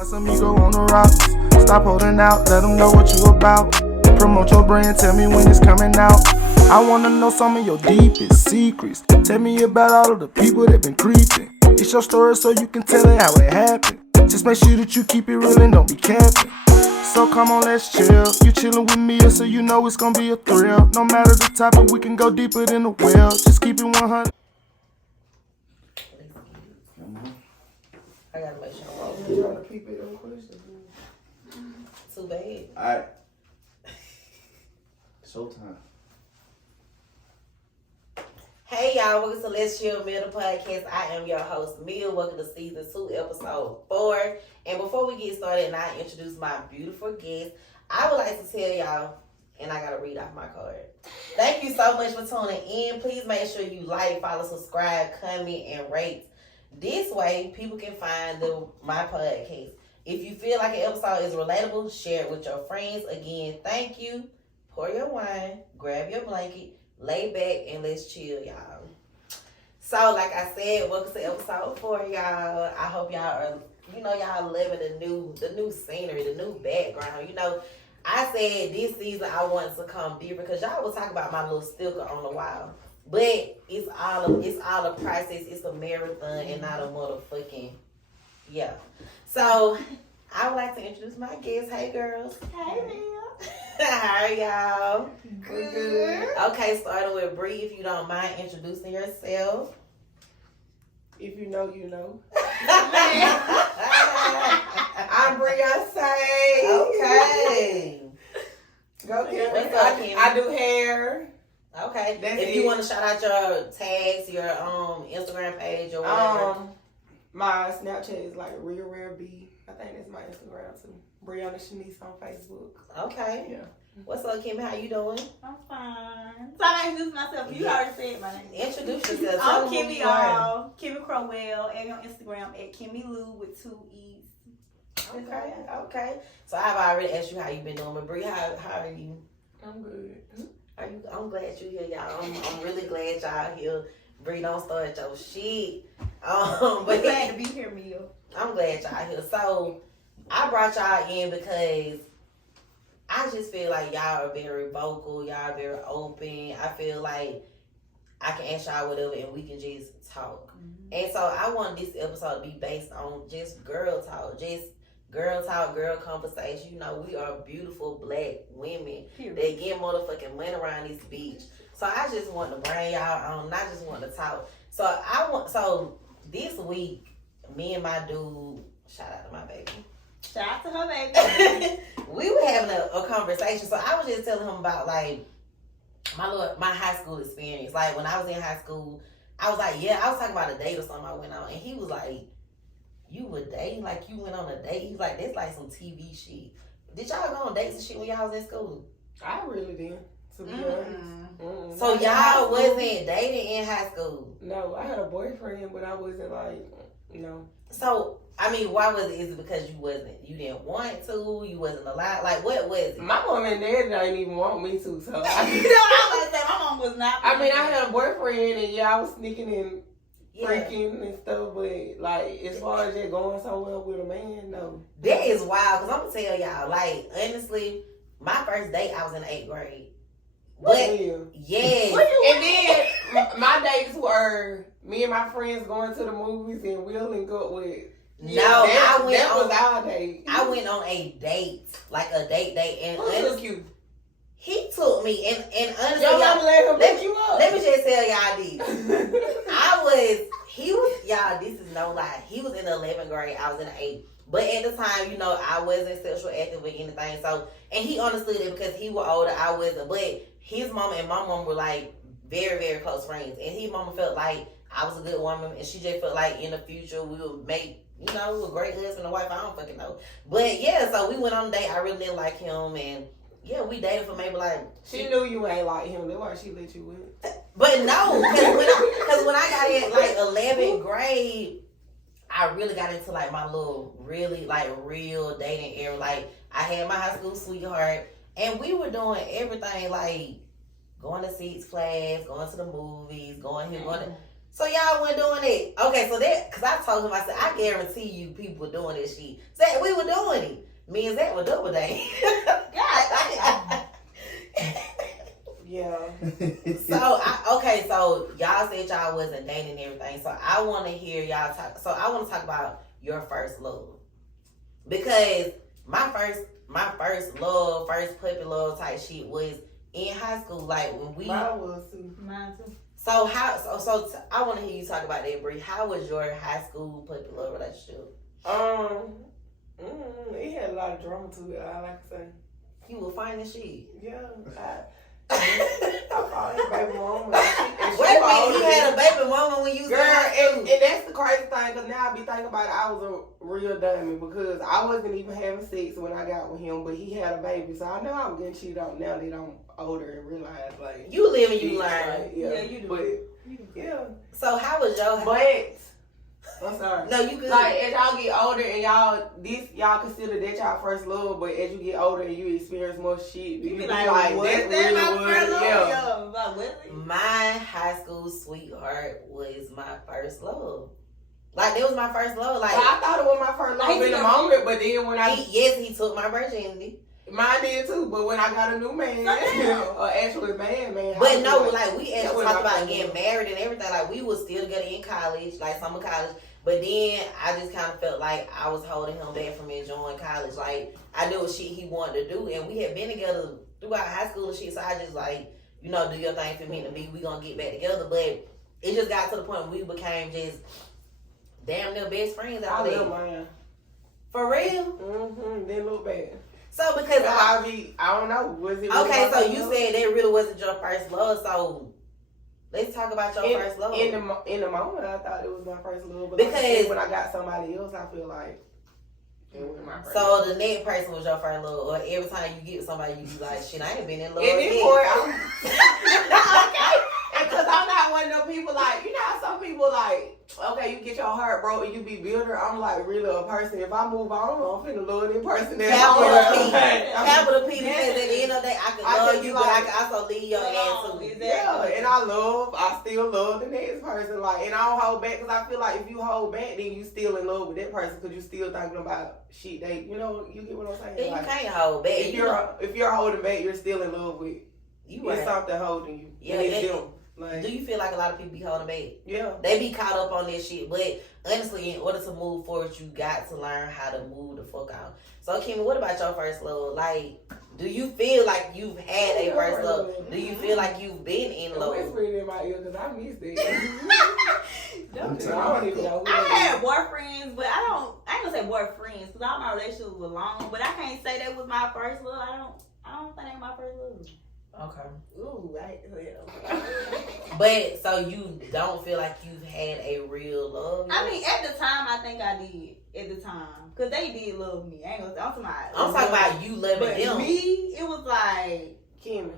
Casamigo on the rocks. Stop holding out, let them know what you about. Promote your brand, tell me when it's coming out. I wanna know some of your deepest secrets. Tell me about all of the people that been creeping. It's your story so you can tell it how it happened. Just make sure that you keep it real and don't be capping. So come on, let's chill. You chillin' with me, so you know it's gonna be a thrill. No matter the topic, we can go deeper than the well. Just keep it 100. I gotta make sure I'm rolling. You trying to keep it on question? Too bad. Alright. Showtime. Hey y'all, welcome to Let's Chill Middle Podcast. I am your host, Mia. Welcome to season 2, episode 4. And before we get started and I introduce my beautiful guest, I would like to tell y'all, and I gotta read off my card. Thank you so much for tuning in. Please make sure you like, follow, subscribe, comment, and rate. This way, people can find my podcast. If you feel like an episode is relatable, share it with your friends. Again, thank you. Pour your wine, grab your blanket, lay back, and let's chill, y'all. So, like I said, welcome to episode 4, y'all. I hope y'all are, y'all living the new scenery, the new background. I said this season I wanted to come different because y'all will talk about my little sticker on the wall. But it's all a process. It's a marathon and not a motherfucking, yeah. So, I would like to introduce my guests. Hey, girls. Hey, Mia. How are y'all? Good. Okay, starting with Bre, if you don't mind introducing yourself. If you know, you know. I'm Bre. Okay. Go ahead. What's up, Kimmie? I do hair. Okay. That's if you it. want to shout out your tags, your Instagram page or whatever. My Snapchat is like Real Rare B. I think that's my Instagram too. Brianna Shanice on Facebook. Okay. Yeah. What's up, Kimmie? How you doing? I'm fine. So I introduce myself. You already said my name. Introduce yourself. I'm Tell them who Kimmie, you are. y'all. Kimmie Crowell. And on Instagram at Kimmie Lou with 2 E's. Okay. So I've already asked you how you been doing, but Bre, how are you? I'm good. I'm glad you're here, y'all. I'm really glad y'all here. Bre, don't start your shit. I'm But glad to be here, Mia. I'm glad y'all here. So I brought y'all in because I just feel like y'all are very vocal. Y'all are very open. I feel like I can ask y'all whatever and we can just talk. Mm-hmm. And so I want this episode to be based on just girl talk. Just girl talk, girl conversation. We are beautiful black women. Period. They get motherfucking money around this beach. So I just want to bring y'all on, not just want to talk. So this week, me and my dude, shout out to my baby. Shout out to her, baby. We were having a conversation. So I was just telling him about like my high school experience. Like when I was in high school, I was like, I was talking about a date or something I went on, and he was like, "You were dating? Like you went on a date?" He was like, "That's like some TV shit." Did y'all go on dates and shit when y'all was in school? I really didn't, to be honest. So y'all wasn't dating in high school? No, I had a boyfriend, but I wasn't like, no. So, I mean, why was it? Is it because you didn't want to? You wasn't allowed? Like, what was it? My mom and dad didn't even want me to, so You know what I was saying? My mom was not. I mean, I had a boyfriend and I was sneaking and Yeah. freaking and stuff, but like, as far as just going somewhere with a man, no. That is wild, because I'm going to tell y'all, like, honestly, my first date, I was in 8th grade. But, yeah. And then my dates were me and my friends going to the movies and Will and go with. That was our date. I went on a date, like a date, and Who's cute? he took me, and honestly, Y'all never let him pick you up. let me just tell y'all this. Y'all, this is no lie. He was in the 11th grade, I was in the 8th. But at the time, I wasn't sexual active with anything. So, and he understood it because he was older, I wasn't. But his mama and my mom were like very, very close friends. And his mama felt like I was a good woman. And she just felt like in the future we would make, a great husband and wife. I don't fucking know. But yeah, so we went on a date. I really didn't like him. And yeah, we dated for maybe like... She knew you ain't like him. That's why she let you with. But no, because when I got in like 11th grade, I really got into like my little really like real dating era. Like I had my high school sweetheart and we were doing everything like going to Six Flags, going to the movies, going here, going to, So y'all weren't doing it. Okay, so that, because I told him, I said, I guarantee you people were doing this shit. Zach, we were doing it. Me and Zach were double dating. God. Yeah. Okay, so y'all said y'all wasn't dating and everything. So I want to hear y'all talk. So I want to talk about your first love. Because my first love, first puppy love type shit was in high school. Like when we. Mine was too. Mine too. So I want to hear you talk about that, Bre. How was your high school puppy love relationship? It had a lot of drama to it. I like to say. You were finding shit. Yeah. I called his baby mama. And she Wait a was minute, you had a baby mama when you was girl, in high school. and that's the crazy thing, because now I be thinking about it, I was a real dummy because I wasn't even having sex when I got with him, but he had a baby, so I know I'm getting cheated on now that I'm older and realize, like, You live and you it's learn. like, Yeah, you do. But, yeah. So how was your? But, I'm sorry. No, you good. Like, as y'all get older and y'all consider that y'all first love, but as you get older and you experience more shit, You be be like, what? that's That's really my what, first love. yeah. Yo, like, what? My high school sweetheart was my first love. Like that was my first love. Like Well, I thought it was my first love in the moment, but then when he took my virginity. mine did too, but when I got a new man, or actually man, But no, like we that actually was talked my about first getting love. married and everything. Like we was still together in college, like summer college. But then I just kind of felt like I was holding him back from enjoying college. Like I knew what shit he wanted to do, and we had been together throughout high school and shit. So I just like, you know, do your thing for me to me. We gonna get back together. But it just got to the point where we became just damn near best friends I after love that. mine. For real. Didn't look bad. So because I don't know. Was it? Really okay, my so first you love? said that really wasn't your first love. So let's talk about your first love. In the moment, I thought it was my first love, but Because- like I said, when I got somebody else, I feel like it was my first. So the next person was your first love, or every time you get with somebody, you be like, shit, I ain't been in love At this yet. point, okay, because I'm not one of those people like, you know how some people like, okay, you get your heart broke and you be bitter. I'm like really a person. If I move on, I'm finna love this person. Capital P, because at the end of the day, I can love you, but I can also leave your ass too. Yeah, and I still love the next person. Like, and I don't hold back because I feel like if you hold back, then you still in love with that person because you still thinking about shit. They, you know, you get what I'm saying? Then Like, you can't hold back. if you're holding back, you're still in love with. You It's right. something holding you. Yeah, And it's yeah. them. Like, Do you feel like a lot of people be holding back? yeah. They be caught up on this shit, but honestly, in order to move forward, you got to learn how to move the fuck out. So, Kimmie, what about your first love? Like, do you feel like you've had a first love? Do you feel like you've been in love? Whispering in my ear because I missed it. Don't So I don't even know. I had boyfriends, but I ain't gonna say boyfriends because all my relationships were long. But I can't say that was my first love. I don't think that was my first love. Okay. Ooh, But, so you don't feel like you've had a real love? I mean, at the time, I think I did. At the time, because they did love me. I ain't gonna. I'm talking about you loving but them. me, it was like. Kimmie,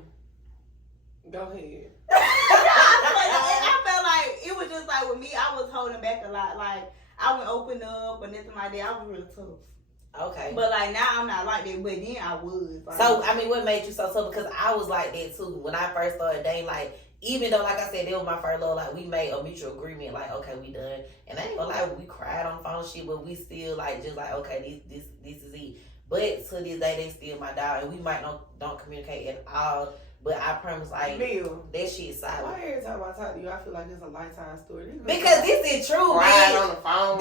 go ahead. I felt like it was just like with me, I was holding back a lot. Like I wouldn't open up or nothing like that. I was real tough. Okay. But like now I'm not like that. But then I was. Like, So, I mean, what made you so tough? Because I was like that too. When I first started dating, like, even though, like I said, they was my first love, like, we made a mutual agreement, like, okay, we done. And I ain't gonna lie, we cried on the phone shit, but we still, like, just like, okay, this is it. But to this day, they still my dog, and we might don't communicate at all. But I promise, like, Bill, that shit solid. why every time I talk to you, I feel like it's a lifetime story? Because this is true, crying man. on the phone.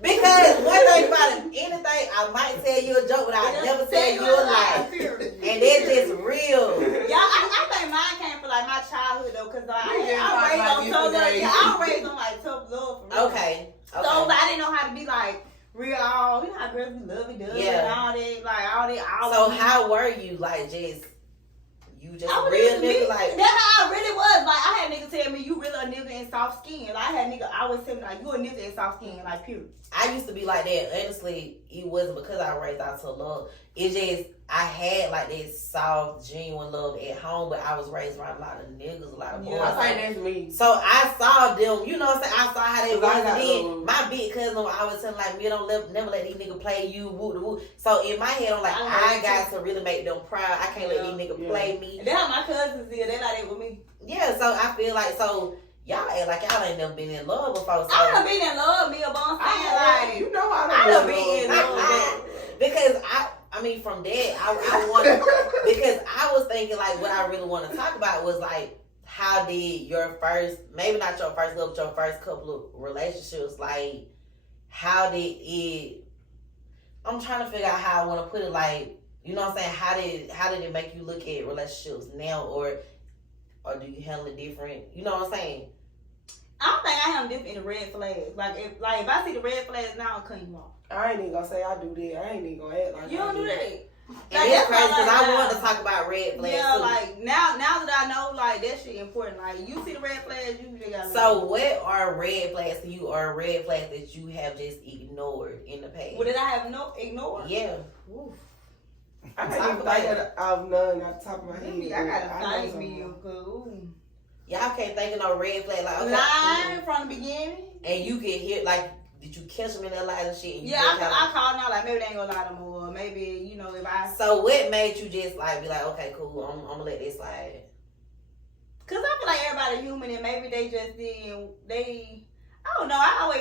Because one thing about it, anything, I might tell you a joke, but I'll never tell you a lie. And that's just real. Yeah, I think mine came from like my childhood though, cause like We just I raised talked on about tough love. yesterday. Yeah, I raised on like tough love for real. Okay. So but I didn't know how to be like real. Oh, you know how girls be lovey dovey Yeah. and all that, like all that. So how were you, like, just, you just I a was real just nigga, like, that's how I really was. Like I had niggas tell me you really a nigga in soft skin. Like I had nigga always tell me like you a nigga in soft skin, like period. I used to be like that. Honestly, it wasn't because I raised out to love. It just, I had like this soft, genuine love at home, but I was raised around a lot of niggas, a lot of boys. Yeah. I think that's me. So I saw them, you know what I'm saying? I saw how they was. I got And then love. my big cousin would always tell me, like, me never let these niggas play you, woo the woo. So in my head, I'm like, I got to really make them proud. I can't let these niggas play me. And that's how my cousins did. They like that with me. Yeah, so I feel like, so y'all act like y'all ain't never been in love before. So I done been in love, Mia, but I'm saying, like, you know I I done done been in love. because I mean, from that, I want because I was thinking like what I really want to talk about was like how did your first, maybe not your first love, but your first couple of relationships, like how did it? I'm trying to figure out how I want to put it. Like, you know what I'm saying? How did it make you look at relationships now, or do you handle it different? You know what I'm saying? I don't think I handle different in the red flags. Like if I see the red flags now, I'm cutting you off. I ain't even gonna say I do that. I ain't even gonna act like You don't do that. And it's crazy because I wanted to talk about red flags Yeah, too. like now that I know, like that shit important. Like you see the red flags, you just gotta. So what are red flags to you, or red flags that you have just ignored in the past? What did I have ignored? Yeah. Oof. I can't even think of none off the top of my head. I gotta know thank some. me, cause Y'all can't think of no red flag. Like, okay. lying from the beginning. And you can hear, like, did you catch them in their lies and shit? And you Yeah, just I called now, like maybe they ain't gonna lie no more. Maybe, you know, if I. So what made you just like be like, okay, cool, I'm gonna let this slide? Cause I feel like everybody human and maybe they just didn't. I don't know. I always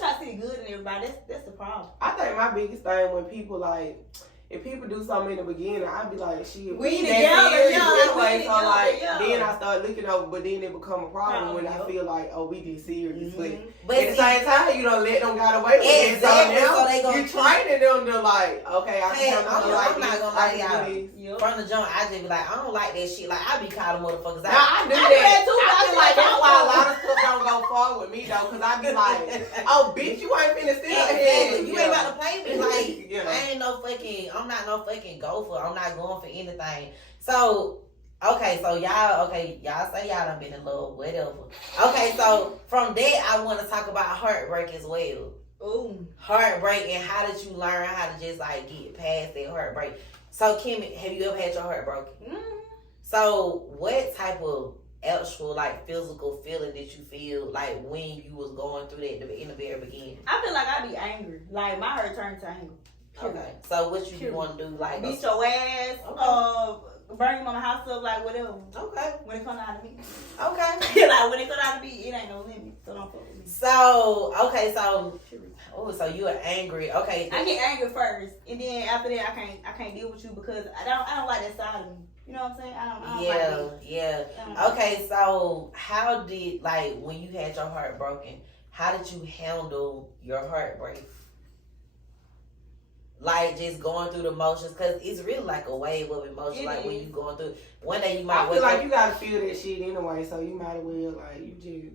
try to see the good in everybody. That's the problem. I think my biggest thing when people like, if people do something in the beginning, I'd be like, shit, We that together, serious yeah, like, we anyway. So together, like, yeah. then I start looking over, but then it become a problem when I Yep. feel like, oh, we just serious. Mm-hmm. But At the same time, you don't let them get away with it. So Exactly, now so they gonna you training them to like, okay, I Hey, can handle I'm like not this, gonna I lie, can y'all. do this. Yep. From the jump, I just be like, I don't like that shit. Like, I be calling motherfuckers Now out. I do I do that. that too, I but feel I like feel that's like why a I'm lot of stuff don't go far with me though, cause I be like, oh bitch, you ain't finna sit Exactly. here. You ain't about to play me. Like, Yeah. I ain't no fucking, I'm not no fucking gopher. I'm not going for anything. So, okay, so y'all say y'all done been in love, whatever. Okay, so from that, I want to talk about heartbreak as well. Ooh. Heartbreak, and how did you learn how to just like get past that heartbreak? So, Kimmie, have you ever had your heart broken? Mm-hmm. So, what type of actual, like, physical feeling did you feel like when you was going through that in the very beginning? I feel like I be angry. Like my heart turned to anger. Okay, so what you want to do, like, Beat your ass. Okay. Burn you on my house up, like whatever. okay, When it comes out of me. okay. Like when it comes out of me, it ain't no limit. So don't fuck with me. So, okay, so you are angry. Okay. I get angry first, and then after that, I can't deal with you because I don't like that side of me. You know what I'm saying? I don't like that. Yeah. I don't like Okay, so how did, like, when you had your heart broken, how did you handle your heartbreak? Like, just going through the motions, because it's really like a wave of emotion. It Like, when is. you going through, one day you might I wake feel up. like you gotta feel that shit anyway, so you might as well like you just.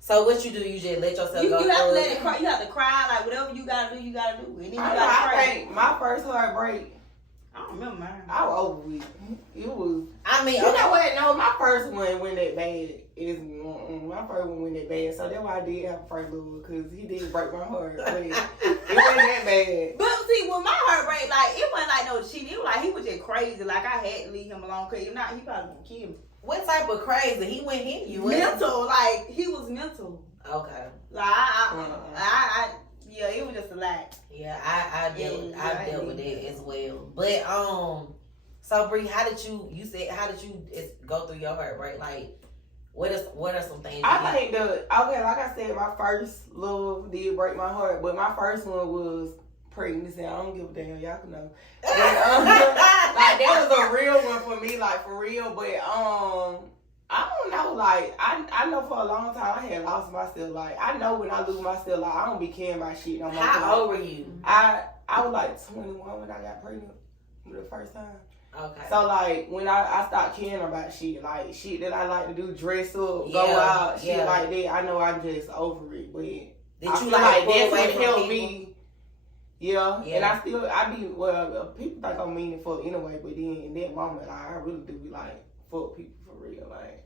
So what you do? You just let yourself You go have to through let it? it cry. You have to cry. Like whatever you gotta do, you gotta do. And then you I gotta pray. think my first heartbreak, I don't remember mine. I was over with. It was. I mean, You okay. know what? No, my first one went that bad. My first one went that bad, so that's why I did have a first love, because he did break my heart. But it wasn't that bad. But see, when my heart break, like it wasn't like no cheating. It was like he was just crazy. Like I had to leave him alone, cause if not, he probably gonna kill me. What type of crazy? He went hit you. wasn't he? Mental, like he was mental. Okay. Like yeah, it was just a lie. Yeah, I dealt with it as well. But so Bre, how did you go through your heartbreak? Like, what are some things? I think like I said, my first love did break my heart, but my first one was pregnancy. I don't give a damn, y'all can know. But, like that was a real one for me, like for real. But I don't know, like I know for a long time I had lost myself. Like I know when I lose myself, like I don't be caring about shit no more. How old were you? I was like 21 when I got pregnant for the first time. Okay. So like when I stopped caring about shit, like shit that I like to do, dress up, go Yeah, out, shit yeah. like that, I know I'm just over it. But Did I you feel like pull that's away what from helped people? me. Yeah. Yeah. And people think I'm meaningful anyway, but then in that moment, like, I really do be like, fuck people for real, like.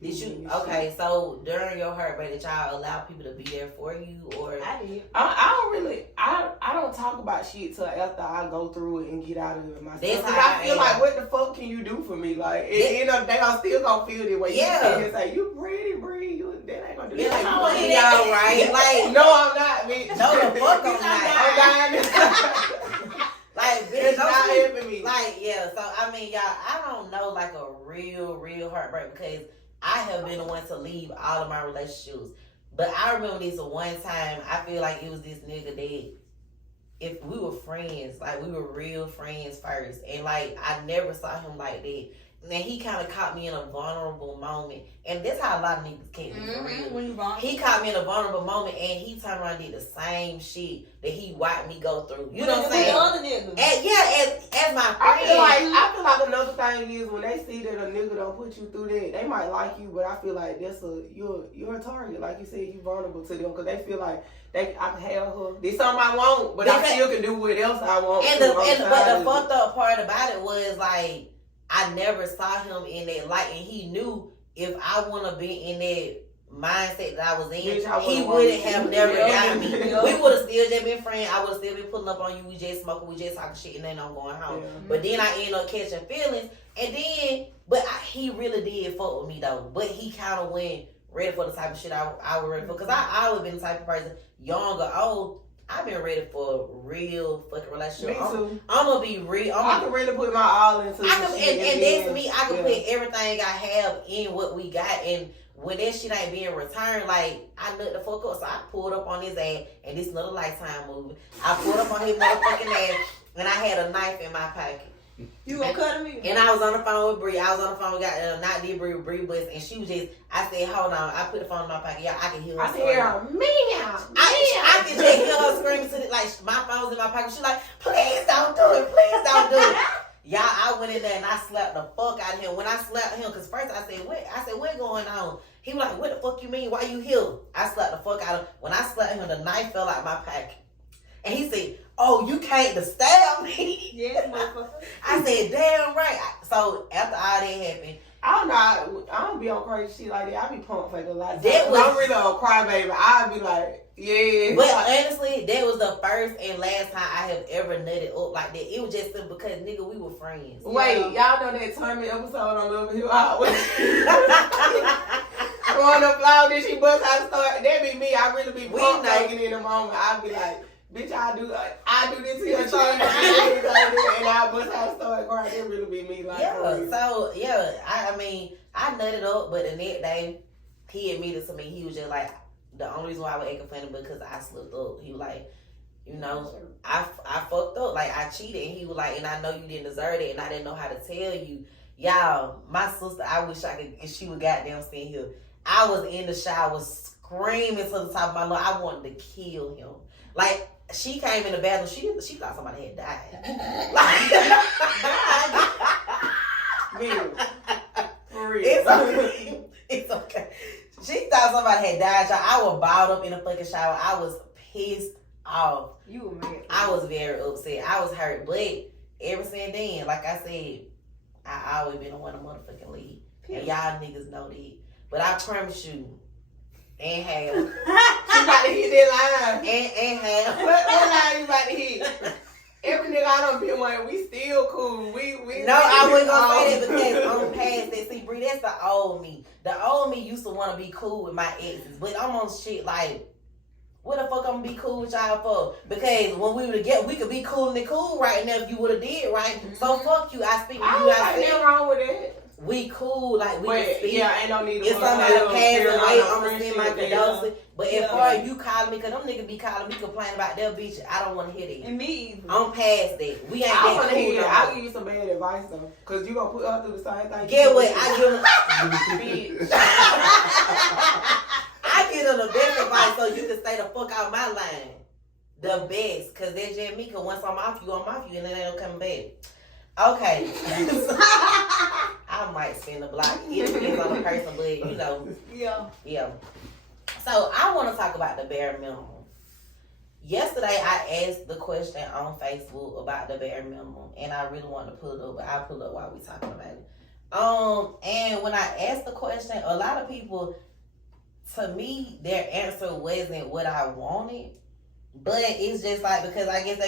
Did you so during your heartbreak, did y'all allow people to be there for you, or I did. I don't really, I don't talk about shit till after I go through it and get out of it myself. That's Because how I feel I like, am. what the fuck can you do for me? Like, at the end of the day, I'm still gonna feel that way. Yeah. You can't say, you pretty, Bre, that ain't gonna do yeah, that. like, I'm what like, y'all right? Like, no, I'm not, bitch. No, the fuck I'm not. I'm dying. like, bitch, It's not don't helping me. like, yeah. So I mean, y'all, I don't know like a real heartbreak, because I have been the one to leave all of my relationships. But I remember this one time, I feel like it was this nigga that if we were friends, like we were real friends first. And like I never saw him like that. And he kind of caught me in a vulnerable moment. And that's how a lot of niggas can't be for real. When you vulnerable. He caught me in a vulnerable moment and he turned around and did the same shit that he watched me go through. You know what I'm saying? Other niggas. As my friend. I feel like another thing is when they see that a nigga don't put you through that, they might like you, but I feel like you're a target. Like you said, you vulnerable to them because they feel like I can have her. There's something I want, but I still can do what else I want. But the fucked up part about it was like I never saw him in that light, and he knew if I want to be in that mindset that I was in, he wouldn't have never got me. We would have still just been friends. I would have still been pulling up on you. We just smoking, we just talking shit, and then I'm going home. Yeah. But then I end up catching feelings, and then, he really did fuck with me though. But he kind of went ready for the type of shit I was ready for. Because I always been the type of person, young or old, I've been ready for a real fucking relationship. Me too. I'm gonna be real. I can really put my all into this shit. And that's me. I can put everything I have in what we got. And when that shit ain't being returned, like, I nut the fuck up. So I pulled up on his ass. And this another Lifetime movie. I pulled up on his motherfucking ass. And I had a knife in my pocket. You gonna cut him? And I was on the phone with Bre. I was on the phone with not the Bre Bus, and she was just. I said, "Hold on." I put the phone in my pocket. Yeah, I can hear her. I can hear her. I can just hear her screaming to like my phone's in my pocket. She's like, "Please don't do it. Please don't do it." Y'all, I went in there and I slapped the fuck out of him. When I slapped him, because first I said, "What going on?" He was like, "What the fuck you mean? Why you here?" I slapped the fuck out of him. When I slapped him, the knife fell out my pocket, and he said, "Oh, you came to stab me?" Yes, motherfucker. I said, "Damn right." So after all that happened, I don't know. I don't be on crazy shit like that. I be pump fake a lot. I'm really a crybaby. I be like, yeah. But honestly, that was the first and last time I have ever nutted up like that. It was just because, nigga, we were friends. Wait, y'all know that Tommy episode on Love Hill Highway? On the floor, then she bust out the story. That be me. I really be pump faking in the moment. I be like, bitch, I do this to your child, and I bust out the story crying. That really be me. Like, I mean, I nutted up, but the next day, he admitted to me, he was just like, the only reason why I was acting funny because I slipped up. He was like, you know, I fucked up. Like, I cheated. And he was like, and I know you didn't deserve it, and I didn't know how to tell you. Y'all, my sister, I wish I could, if she would goddamn stand here. I was in the shower screaming to the top of my lungs. I wanted to kill him. Like, she came in the bathroom. She thought somebody had died. For real. It's okay. It's okay. She thought somebody had died. Y'all. I was balled up in the fucking shower. I was pissed off. You were mad. I was very upset. I was hurt. But ever since then, like I said, I always been the one to motherfucking lead. And y'all niggas know that. But I promise you, and have. She about to hit that line. And have. What line you about to hit? Every nigga I done been with, we still cool. I wasn't gonna say that because I'm past that. See, Bre, that's the old me. The old me used to want to be cool with my exes. But I'm on shit like, what the fuck I'm gonna be cool with y'all for? Because when we were together, we could be cool and cool right now if you would have did right. Mm-hmm. So fuck you. I speak with you. I ain't nothing wrong with it. We cool, like we can speak. Yeah, ain't no need to. If somebody passed away, I'm gonna send my condolences. But if you calling me, cause them niggas be calling me complaining about their bitch, I don't want to hear that. And me either. I'm past that. We ain't I that cool. Hear I'll give you some bad advice though, cause you gonna put her through the same thing. Get what? I give them. I give them the best advice so you can stay the fuck out my line. The best, cause that's just me. Cause once I'm off you, and then they don't come back. Okay. I might spin the block. It depends on the person, but you know. Yeah. So I want to talk about the bare minimum. Yesterday I asked the question on Facebook about the bare minimum, and I really wanted to pull it up, but I'll pull it up while we talking about it. And when I asked the question, a lot of people, to me, their answer wasn't what I wanted, but it's just like because I guess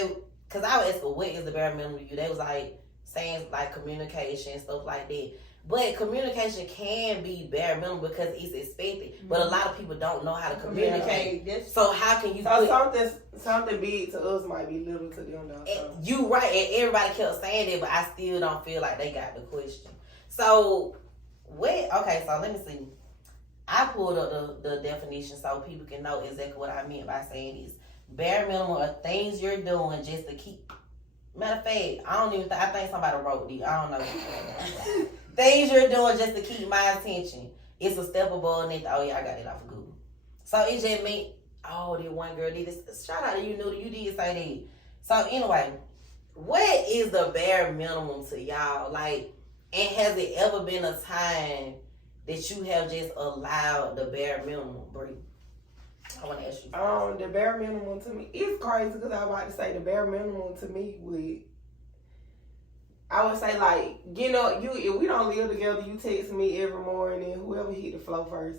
because I was asking what is the bare minimum to you, they was like saying like communication, stuff like that. But communication can be bare minimum because it's expected. Mm-hmm. But a lot of people don't know how to communicate. Yeah. So how can you something big to us might be little to them though. So. You right, and everybody kept saying that, but I still don't feel like they got the question. So What? Okay, so let me see. I pulled up the definition so people can know exactly what I meant by saying this. Bare minimum are things you're doing just to keep. Matter of fact, I don't even think, I think somebody wrote these. I don't know. Things you're doing just to keep my attention. It's a step above and oh yeah, I got it off of Google. So it just mean, oh, that one girl did this. Shout out to you, Nuda. You did say that. So anyway, what is the bare minimum to y'all? Like, and has it ever been a time that you have just allowed the bare minimum, Bre? I want to ask you. The bare minimum to me, it's crazy because I was about to say the bare minimum to me I would say like, you know, if we don't live together, you text me every morning, whoever hit the flow first.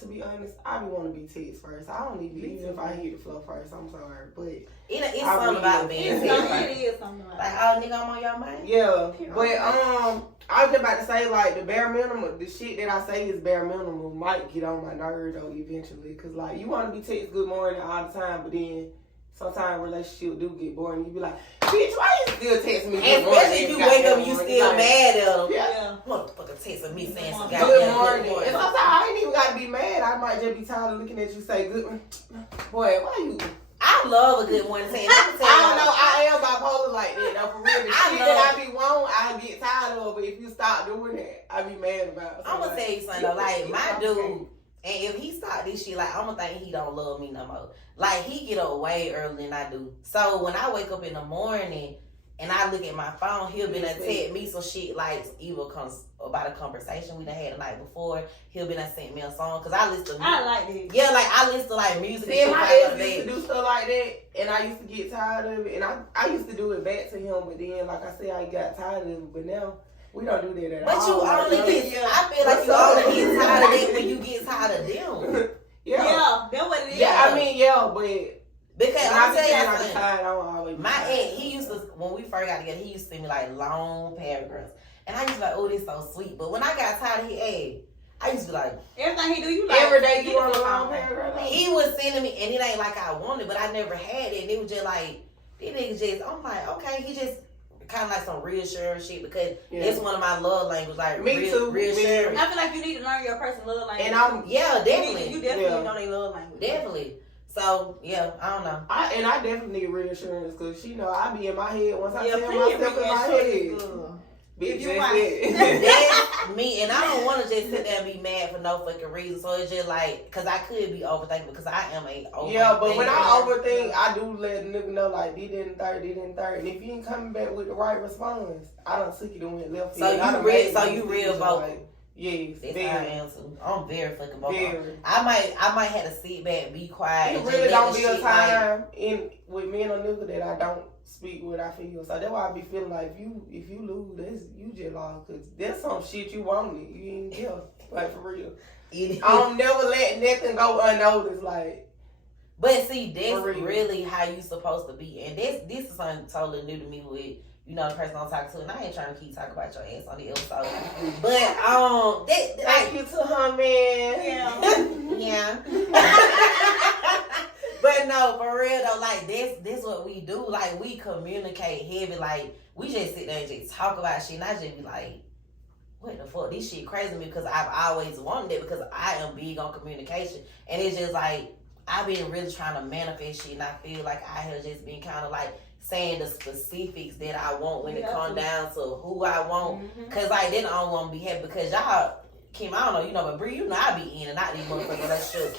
To be honest, I be want to be text first. I don't even if I hit the flow first. I'm sorry, but it's something about being text first. It is something about like, oh nigga, I'm on your mind. Yeah, but I was just about to say like the bare minimum, the shit that I say is bare minimum might get on my nerves though eventually, cause like you want to be text good morning all the time, but then sometimes relationships do get boring. You be like, bitch, why you still text me? Especially if you wake up, you still like, mad at them. Yeah. Motherfucker texting me saying some good morning. And sometimes I ain't even gotta be mad. I might just be tired of looking at you say good. Boy, why you? I love a good morning text. I don't know. I am bipolar like that though. For real, the shit that I be want, I get tired of. But if you stop doing that, I be mad about it. I'm gonna tell you something though. Like my dude. And if he start this shit, like, I'm gonna think he don't love me no more. Like, he get up way earlier than I do. So, when I wake up in the morning and I look at my phone, he'll be done text me some shit, like, either comes about a conversation we done had the night before. He'll be done sent me a song, because I listen to music. I like that. Yeah, like, I listen to, like, music. See, my ex used to do stuff like that, and I used to get tired of it. And I used to do it back to him, but then, like I said, I got tired of it. But now, we don't do that at all. But you only get, I feel like you only get tired of it when you get tired of them. Yeah, that's what it is. Yeah, I mean, yeah, but because I'm telling you something, my ex, he used to, when we first got together, he used to send me like long paragraphs. And I used to be like, oh, this so sweet. But when I got tired of I used to be like, everything he do, you like. Every day you want a long paragraph? He was sending me, and it ain't like I wanted, but I never had it. And it was just like, these niggas just, I'm like, okay, he just kind of like some reassuring shit, because it's one of my love languages, like reassuring. I feel like you need to learn your person's love language. And definitely. You definitely know their love language. Definitely. So, yeah, I don't know. I definitely need reassurance, because, you know, I be in my head once I tell myself in my head. If you want That's me, and I don't want to just sit there and be mad for no fucking reason. So it's just like, because I could be overthinking, because I am a overthinker. Yeah, but when I overthink, I do let the nigga know, like, they didn't third. And if you ain't coming back with the right response, I don't took it and went left field. So you real vocal. Like, yes, that's how I am too. I'm very fucking vocal. Very. I might have to sit back, be quiet. It really don't be a time with me and a nigga that I don't speak what I feel. So that's why I be feeling like if you lose, you just lost, because there's some shit you wanted. You ain't care. Like, for real. I don't never let nothing go unnoticed. Like, but see, that's really how you supposed to be. And this is something totally new to me with, you know, the person I'm talking to. And I ain't trying to keep talking about your ass on the episode. But thank you to her, man. Yeah. But no, for real though, like this what we do. Like, we communicate heavy. Like, we just sit there and just talk about shit, and I just be like, what the fuck? This shit crazy to me, because I've always wanted it, because I am big on communication. And it's just like, I've been really trying to manifest shit, and I feel like I have just been kind of like saying the specifics that I want when it comes down to who I want. Because like, then I don't want to be happy, because y'all, Kim, I don't know, you know, but Bre, you know I be in and out these motherfuckers relationships.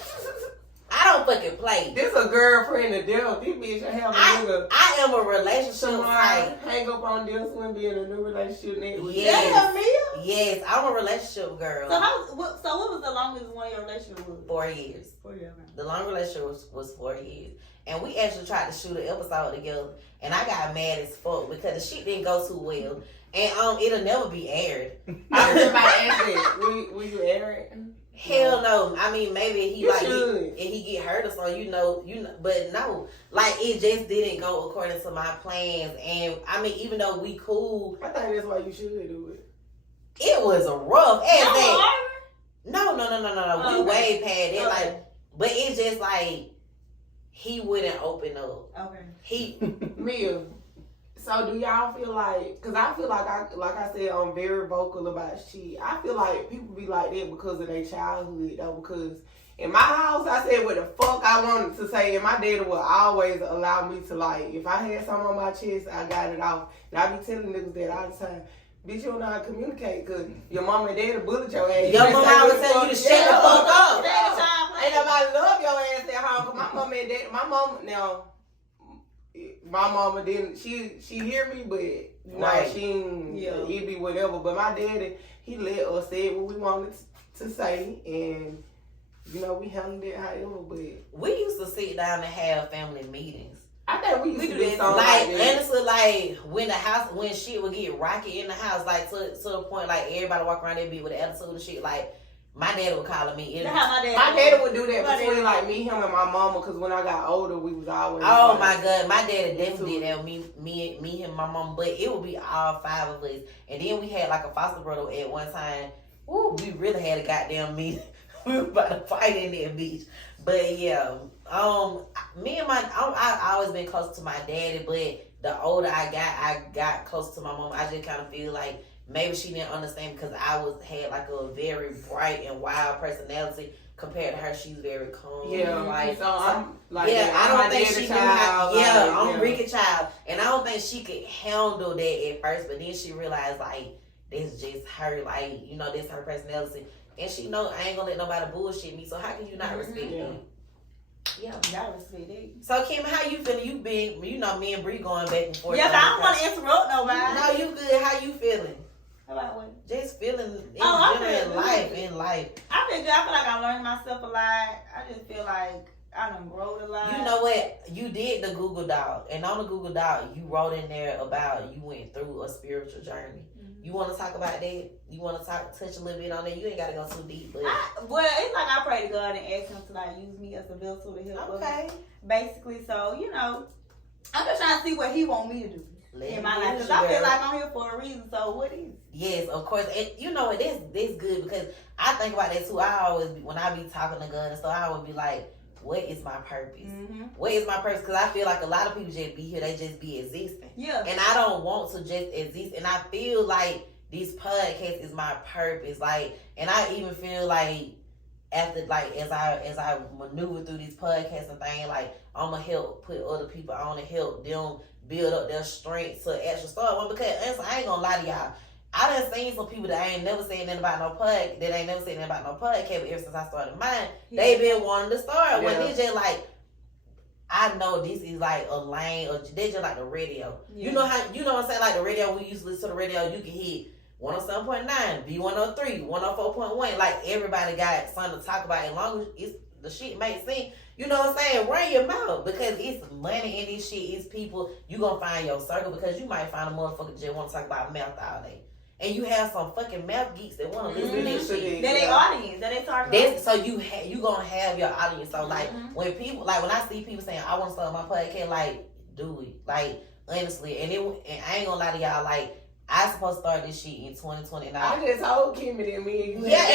I don't fucking play. This a girlfriend to death. This bitch have a nigga. I am a relationship type. Hang up on this one, be in a new relationship next week. Yes, I'm a relationship girl. So what was the longest one of your relationship was? 4 years. 4 years. The long relationship was 4 years. And we actually tried to shoot an episode together, and I got mad as fuck because the shit didn't go too well. And it'll never be aired. I was about to ask it. Will you air it? Hell no. I mean, maybe he get hurt or something, you know, but no. Like, it just didn't go according to my plans. And I mean, even though we cool, I think that's why you should do it. It was a rough No. We way past it. Like, but it's just like, he wouldn't open up. Okay. He Mia. So do y'all feel like, because I feel like I said, I'm very vocal about shit. I feel like people be like that because of their childhood though, because in my house, I said what the fuck I wanted to say, and my daddy would always allow me to, like, if I had something on my chest, I got it off. And I be telling niggas that all the time, bitch, you don't know how to communicate, because your mom and daddy bullet your ass. Your mama always tell you to shut the fuck up. Ain't nobody love your ass at home, because my mom and daddy, my mama didn't, she hear me, but Right. she ain't, it be whatever. But my daddy, he let us say what we wanted to say, and you know, we handled it however, but We used to sit down and have family meetings. I think we used to do Like, something like that. honestly, like, when shit would get rocky in the house, like, to the point, like, everybody walk around there be with the attitude and shit, like, my daddy would call me. That's how My daddy would do that between, like, me, him, and my mama, because when I got older, we was always Oh like, my God, my daddy definitely did that with me, him, my mom, but it would be all five of us. And then we had like a foster brother at one time. Ooh, we really had a goddamn meeting. We were about to fight in that bitch. But yeah, me and I always been close to my daddy, but the older I got close to my mom. I just kind of feel like maybe she didn't understand because I had like a very bright and wild personality. Compared to her, she's very calm. Yeah, like, so I'm like, yeah, I don't think she knew how. like, Yeah, I'm Rika child, and I don't think she could handle that at first. But then she realized like this just her, like, you know, this her personality, and she know I ain't gonna let nobody bullshit me. So how can you not respect me? Yeah, y'all respect it. So Kim, how you feeling? You been, you know, me and Bre going back and forth. Yes, I don't want to interrupt nobody. No, you good. How you feeling? About what? Just feeling I feel in good. life. I feel good. I feel like I learned myself a lot. I just feel like I done growed a lot. You know what? You did the Google Doc, and on the Google Doc, you wrote in there about you went through a spiritual journey. Mm-hmm. You want to talk about that? You want to touch a little bit on that? You ain't got to go too deep, but well, it's like I pray to God and ask Him to like use me as a vessel to help okay. others. Basically, so you know, I'm just trying to see what He want me to do in my life because I feel like I'm here for a reason. So what is? Yes, of course. And you know what? This good because I think about that too. I always when I be talking to God and stuff, I always be like, what is my purpose? Mm-hmm. What is my purpose? Because I feel like a lot of people just be here, they just be existing. Yeah. And I don't want to just exist. And I feel like this podcast is my purpose. Like, and I even feel like after, like, as I maneuver through these podcasts and things, like, I'm gonna help put other people on and help them build up their strength to actually start one. Because honestly, I ain't gonna lie to y'all. I done seen some people that ain't never said nothing about no podcast, but ever since I started mine, they been wanting to start. When they just like, I know this is like a lane, or they just like the radio. Yeah. You know what I'm saying? Like the radio, we used to listen to the radio, you can hit 107.9, B103, 104.1. Like everybody got something to talk about as long as the shit makes sense. You know what I'm saying? Run your mouth because it's money in this shit. It's people, you gonna find your circle because you might find a motherfucker that just want to talk about math all day. And you have some fucking math geeks that want to listen to this shit. That they audience, that they target. So you gonna have your audience. So like when people, like when I see people saying I want to start my podcast, like do it, like honestly. And I ain't gonna lie to y'all, like I supposed to start this shit in 2020. I just told Kimmie and me and you. Yeah,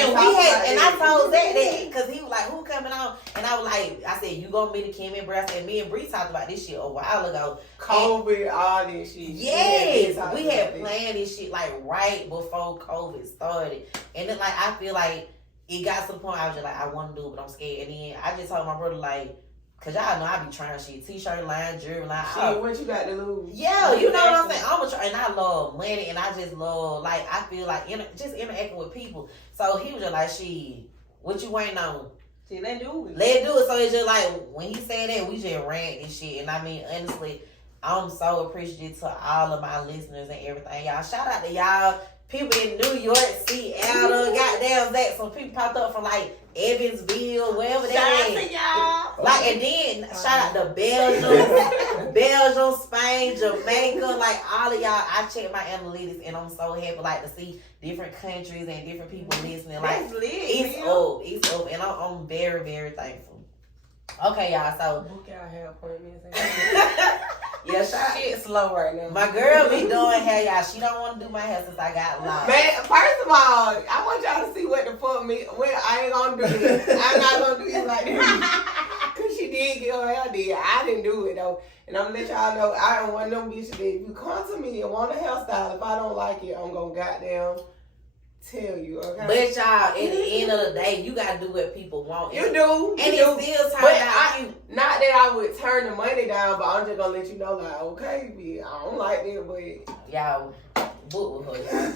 and I told Zach that because he was like, "Who coming on?" And I was like, "I said you gonna meet Kimmie and Bre." I said me and Bre talked about this shit a while ago. COVID, all this shit. Yes, we had planned this shit like right before COVID started, and then like I feel like it got to the point I was just like I want to do it, but I'm scared. And then I just told my brother like. Cause y'all know I be trying shit, t-shirt line, jewelry line. Shit, what you got to lose? Yeah, you know what I'm saying. I'm and I love money, and I just love like I feel like just interacting with people. So he was just like, "Shit, what you waiting on? Shit, let's do it." So it's just like when he said that, we just ran this shit, and I mean honestly, I'm so appreciative to all of my listeners and everything. Y'all, shout out to y'all. People in New York, Seattle, goddamn that. Some people popped up from like Evansville, wherever they Shout out to y'all. Like, and then shout out to Belgium, Spain, Jamaica, like all of y'all. I check my analytics and I'm so happy like to see different countries and different people listening. Like that's lit, it's up, and I'm very, very thankful. Okay, y'all. So book y'all hair appointments. yeah, shit slow right now. My girl be doing hair, y'all. She don't want to do my hair since I got locked. Man, first of all, I want y'all to see what the fuck me. Well, I ain't gonna do this. I'm not gonna do it like this. Cause she did get her hair did. I didn't do it though. And I'm gonna let y'all know I don't want them bitches that if you come to me and want a hairstyle, if I don't like it, I'm gonna goddamn tell you, okay? But y'all, at the end of the day, you gotta do what people want. You do. And you it do. still But turns out cute. not that I would turn the money down, but I'm just gonna let you know, like, okay, bitch, I don't like that, but Y'all, book with her,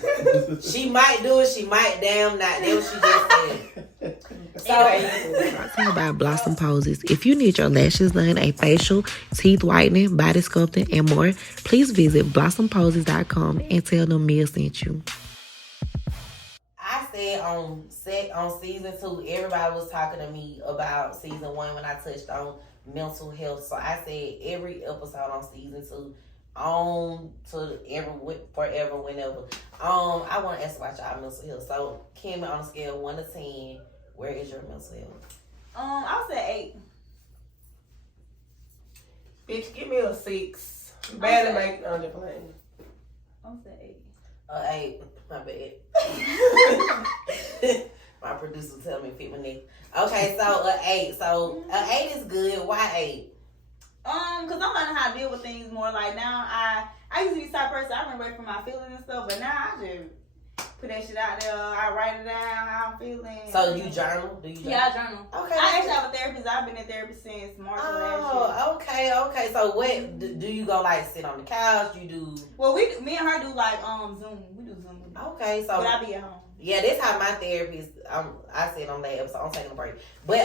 y'all. She might do it, she might damn not. That's what she just said. So, Brought to you by Blossom Poses. If you need your lashes done, a facial, teeth whitening, body sculpting, and more, please visit blossomposes.com and tell them Mia sent you. I said on season 2, everybody was talking to me about season 1 when I touched on mental health. So I said every episode on season 2, on to forever, whenever. I want to ask about y'all mental health. So Kimmie, on a scale of 1 to 10, where is your mental health? I'll say 8. bitch, give me a 6. Bad at making under playing. I'll say 8. My bad. My producer tell me to fit my neck. Okay, so 8. So 8 is good. Why 8? Cause I'm learning how to deal with things more. Like now, I used to be the type of person I run away from my feelings and stuff, but now I just put that shit out there. I write it down how I'm feeling. So you journal? Do you journal? Yeah, I journal. Okay. I actually have a therapist. I've been in therapy since March of last year. Oh, okay. So what do you go like sit on the couch? You do? Well, me and her do like Zoom. We do Zoom. Okay, so but I be at home. yeah, that's how my therapist. I said on that episode, I'm taking a break. But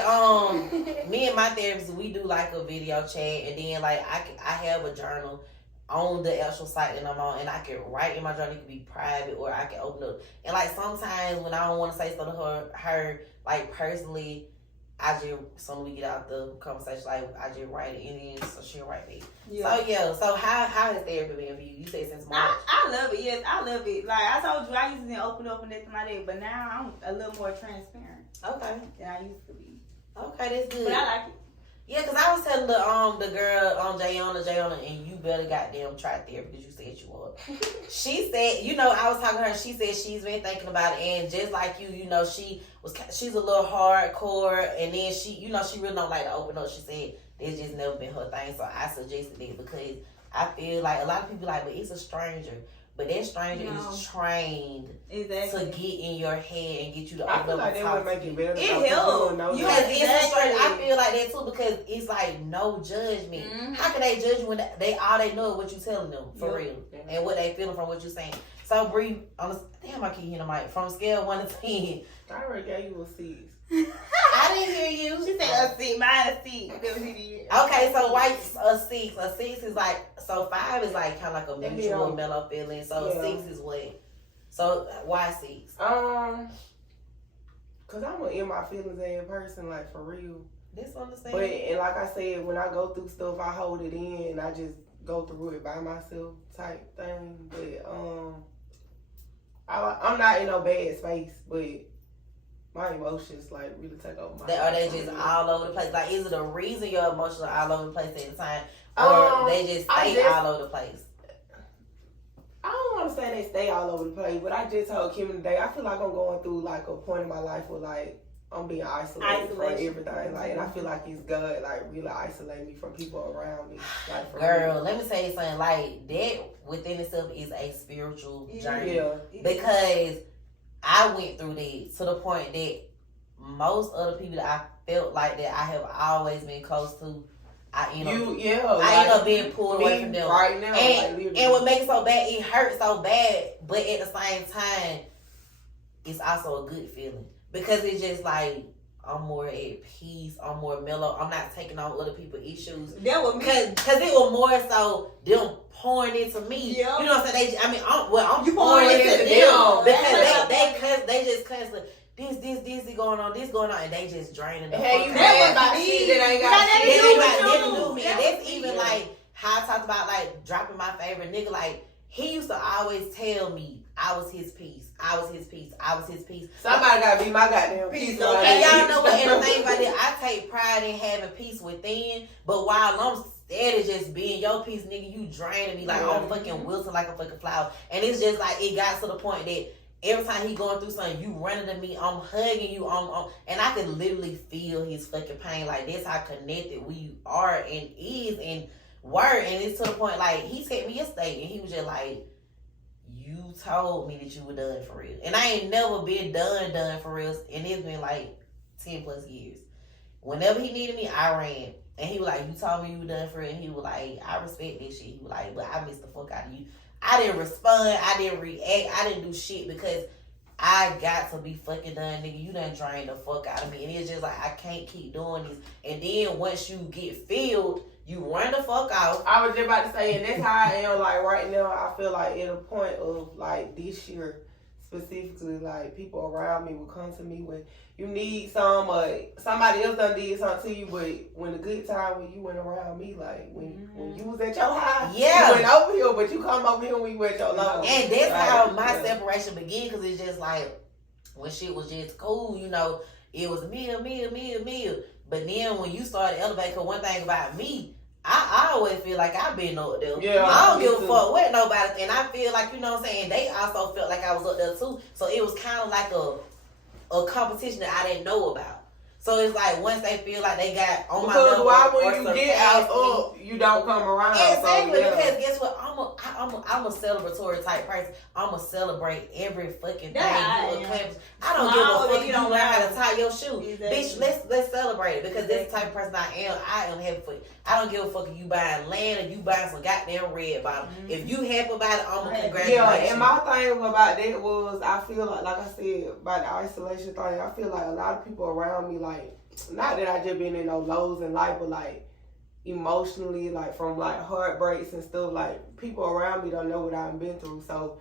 me and my therapist, we do like a video chat, and then like I have a journal on the actual site that I'm on, and I can write in my journal. It can be private, or I can open up. And like sometimes when I don't want to say something to her like personally, I just soon we get out the conversation, like I just write it in, so she'll write it. Yeah. So how has therapy been for you? You said since March. I love it. Yes, I love it. Like I told you, I used to open up and nothing like that, but now I'm a little more transparent Okay. than I used to be. Okay, that's good. But I like it. Yeah, because I was telling the girl on Jayona, and you better goddamn try therapy because you said you would. She said, I was talking to her. She said she's been thinking about it, and just like you, she's a little hardcore, and then she really don't like to open up. She said it's just never been her thing, so I suggested it because I feel like a lot of people like, but it's a stranger. But that stranger is trained to get in your head and get you to open up. I feel like that would make it better. It helps. Because it's a stranger. I feel like that too because it's like no judgment. Mm-hmm. How can they judge you when all they know is what you telling them for real and what they feeling from what you saying? So Bre, damn, I keep hearing the mic. From scale 1 to 10. I already gave you a 6. I didn't hear you. She said a 6, mine a 6. Okay, so why a 6? A 6 is like, so 5 is like kind of like a mutual mellow feeling. So 6 is what? So why 6? Cause I'm in my feelings as a person, like for real. This understand. But and like I said, when I go through stuff, I hold it in and I just go through it by myself type thing. But I'm not in no bad space, but my emotions like really take over my life. Are they just all over the place? Like, is it a reason your emotions are all over the place at the time, or they just stay all over the place? I don't want to say they stay all over the place, but I just told Kim today, I feel like I'm going through like a point in my life where like I'm being isolated from everything, like, and I feel like it's God like really isolate me from people around me. Like, girl, let me tell you something. Like that within itself is a spiritual journey. Yeah. Because I went through that to the point that most other people that I felt like that I have always been close to, I end up being pulled away from them. Right now, and what makes it so bad, it hurts so bad, but at the same time, it's also a good feeling. Because it's just like, I'm more at peace, I'm more mellow, I'm not taking on other people's issues. That was me. Because it was more so them pouring into me. Yeah. You know what I'm saying? I'm pouring into them. Because they just constantly, this going on, and they just draining the hey, you mad about shit that ain't got shit. That ain't do me. And that's even like how I talked about like dropping my favorite nigga. Like, he used to always tell me I was his piece. I was his piece. Somebody gotta be my goddamn piece. And y'all know what? And the thing about it, I take pride in having peace within. But while I'm steady just being your piece, nigga, you draining me like I'm fucking wilting like a fucking flower. And it's just like it got to the point that every time he going through something, you running to me, I'm hugging you, and I can literally feel his fucking pain. Like, that's how connected we are and is and were. And it's to the point, like, he texted me yesterday, and he was just like, you told me that you were done for real. And I ain't never been done for real. And it's been like 10 plus years. Whenever he needed me, I ran. And he was like, you told me you were done for real. And he was like, I respect this shit. He was like, but I missed the fuck out of you. I didn't respond. I didn't react. I didn't do shit because I got to be fucking done, nigga. You done drained the fuck out of me. And it's just like, I can't keep doing this. And then once you get filled, you run the fuck off. I was just about to say, and that's how I am, like, right now. I feel like at a point of, like, this year specifically, like, people around me will come to me when you need some, somebody else done did something to you, but when the good time, when you went around me, like, when you was at your high, yeah, you went over here, but you come over here when you at your low. And that's like, how my separation began, because it's just like, when shit was just cool, you know, it was meal. But then when you started elevating, because one thing about me, I always feel like I've been up there. Yeah, I don't give a fuck with nobody. And I feel like, you know what I'm saying, they also felt like I was up there too. So it was kind of like a competition that I didn't know about. So it's like once they feel like they got on my level. Because why when you get out up, you don't come around. Exactly, so, yeah. Because guess what? I'm a celebratory type person. I'ma celebrate every fucking thing you accomplish. I don't give a fuck if you don't learn how to tie your shoe. Exactly. Bitch, let's celebrate it, because that's the type of person I am. I am happy for you. I don't give a fuck if you buying land or you buying some goddamn red bottom. If you happy about it, I'ma congratulate you. Yeah, and my thing about that was, I feel like I said, about the isolation thing, I feel like a lot of people around me, like, not that I just been in no lows in life, but like emotionally, like from like heartbreaks and stuff, like people around me don't know what I've been through. So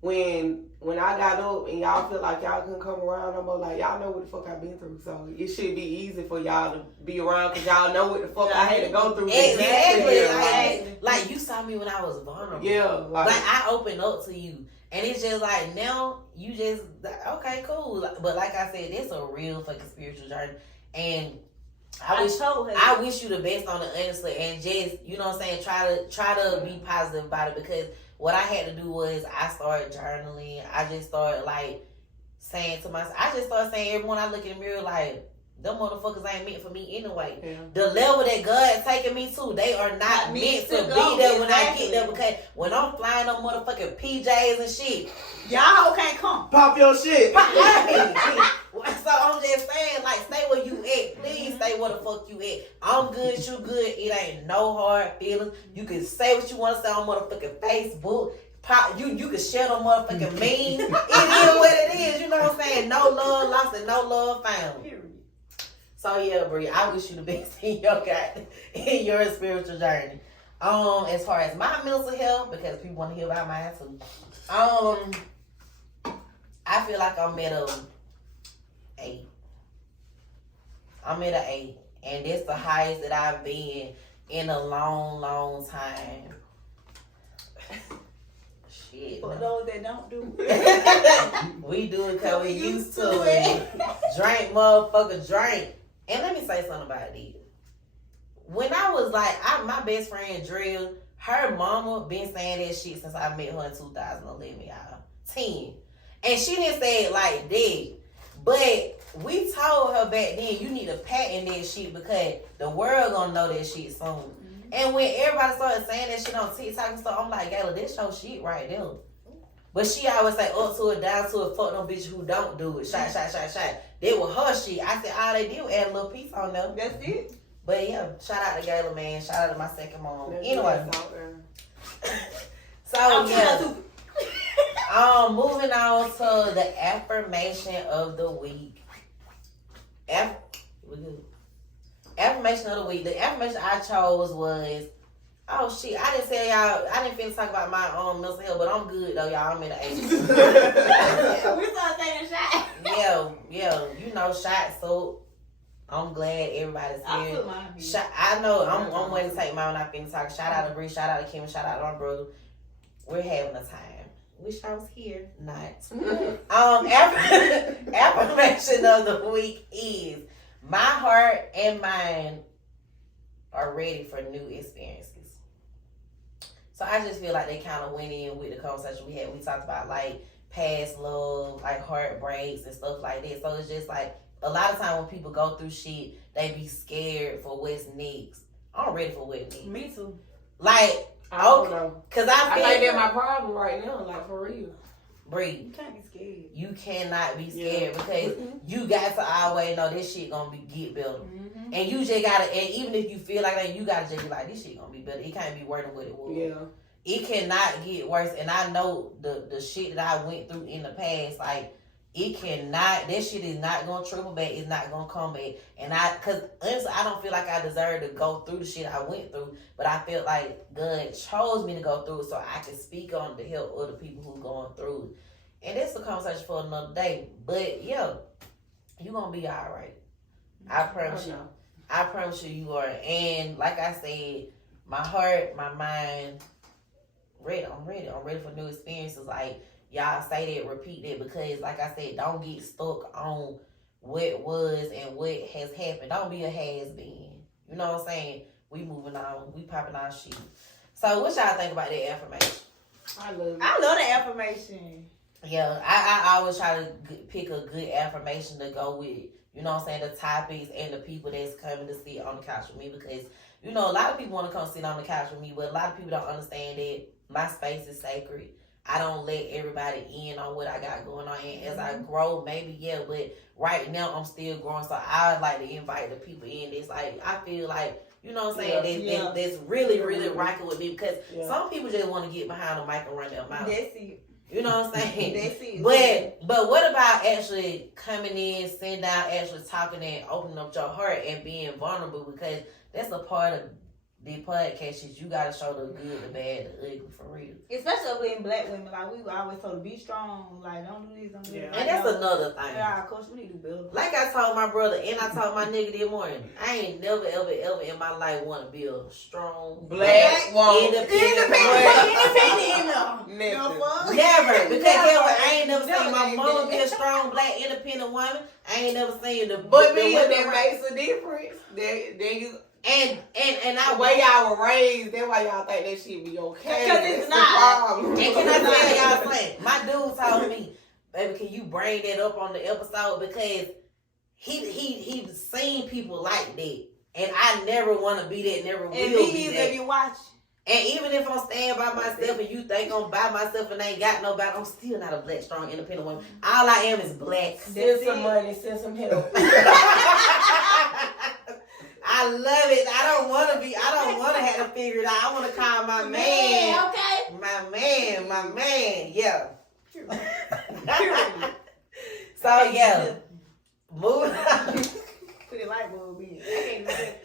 when I got up and y'all feel like y'all couldn't come around no more, like y'all know what the fuck I've been through. So it should be easy for y'all to be around, because y'all know what the fuck I had to go through. Exactly. Like you saw me when I was vulnerable. Yeah. Like I opened up to you. And it's just like, now you just, okay, cool. But like I said, it's a real fucking spiritual journey. And I wish you the best on it, honestly, and just, you know what I'm saying, try to be positive about it, because what I had to do was I started journaling. I just started like saying to myself, I just started saying every morning I look in the mirror like, them motherfuckers ain't meant for me anyway. Yeah. The level that God taking me to, they are not meant to be there when I get there, because when I'm flying on motherfucking PJs and shit, y'all can't come. Pop your shit. So I'm just saying, like, stay where you at. Please stay where the fuck you at. I'm good, you good. It ain't no hard feelings. You can say what you want to say on motherfucking Facebook. You can share the motherfucking memes. It is what it is. You know what I'm saying? No love lost and no love found. So yeah, Bre, I wish you the best in your spiritual journey. As far as my mental health, because people want to hear about mine too. I feel like I'm at a 8. I'm at an 8, and that's the highest that I've been in a long time. Shit. For those that don't do we do it because we used to it. Drink, motherfucker, drink. And let me say something about this. When I was like, my best friend Drill, her mama been saying that shit since I met her in 2011, y'all. 10. And she didn't say it like that. But we told her back then, you need to patent that shit, because the world gonna know that shit soon. Mm-hmm. And when everybody started saying that shit on TikTok and stuff, I'm like, Gayla, this your shit right there. But she always say up to it, down to it, fuck them bitches who don't do it. Shot. That was her shit. I said all they did was add a little piece on them. That's it. But yeah, shout out to Gayla, man. Shout out to my second mom. Anyway. So yeah. Moving on to the affirmation of the week. Affirmation of the week. The affirmation I chose was, oh shit, I didn't tell y'all, I didn't finish talking about my mental health, but I'm good though, y'all. I'm in the 8. We started taking a shot. Yeah, you know, shot, so I'm glad everybody's here. I know, I'm waiting to take mine when I finish talking. Shout out to Bre, shout out to Kimmie, shout out to my brother. We're having a time. Wish I was here. Not. Affirmation of the week is, my heart and mind are ready for new experiences. So I just feel like they kind of went in with the conversation we had. We talked about like past love, like heartbreaks and stuff like that. So it's just like a lot of time when people go through shit, they be scared for what's next. I'm ready for what's next. Me too. Like, I don't know. Cause I think that's my problem right now, like for real. Bre, You can't be scared. you cannot be scared because you got to always know this shit gonna get better. Mm-hmm. And you just gotta, and even if you feel like that, you gotta just be like, this shit gonna be better. It can't be worse than what it was. Yeah. It cannot get worse. And I know the shit that I went through in the past, like, it cannot, that shit is not gonna triple back. It's not gonna come back. And cause honestly, I don't feel like I deserve to go through the shit I went through, but I felt like God chose me to go through it so I can speak on to help other people who going through it. And that's a conversation for another day. But yeah, you gonna be all right. I promise you. I promise you are. And like I said, my heart, my mind, ready. I'm ready. I'm ready for new experiences. Like, y'all say that, repeat that, because like I said, don't get stuck on what was and what has happened. Don't be a has-been. You know what I'm saying? We moving on. We popping our shit. So what y'all think about that affirmation? I love it. I love the affirmation. Yeah, I always try to pick a good affirmation to go with, you know what I'm saying, the topics and the people that's coming to sit on the couch with me, because, you know, a lot of people want to come sit on the couch with me, but a lot of people don't understand that my space is sacred. I don't let everybody in on what I got going on. And as I grow, maybe, yeah, but right now I'm still growing. So I like to invite the people in. It's like, I feel like, you know what I'm saying, that's really, really rocking with me, because some people just want to get behind the mic and run their mouth. That's it. You know what I'm saying? That's it. But what about actually coming in, sitting down, actually talking and opening up your heart and being vulnerable? Because that's a part of the podcast is you gotta show the good, the bad, the ugly, for real. Especially being black women, like we always told to be strong, like don't do this, don't do that. And that's another thing. Yeah, coach, we need to do better. Like I told my brother and I told my nigga this morning, I ain't never, ever, ever in my life want to be a strong, black woman. Independent. Never. Because I ain't never seen my mama be a strong, black, independent woman. I ain't never seen the But me, that makes a difference. Then you. And The way y'all were raised, that's why y'all think that shit be okay. Because it's not. And can I tell y'all something? My dude told me, baby, can you bring that up on the episode? Because he's seen people like that. And I never want to be that, never will be that. If you watch. And even if I'm staying by myself and you think I'm by myself and ain't got nobody, I'm still not a black, strong, independent woman. All I am is black. Send some money, send some help. I love it. I don't want to have to figure it out. I want to call my man. Okay. My man. Yeah. So, yeah. Moving on. Put it light bulb in.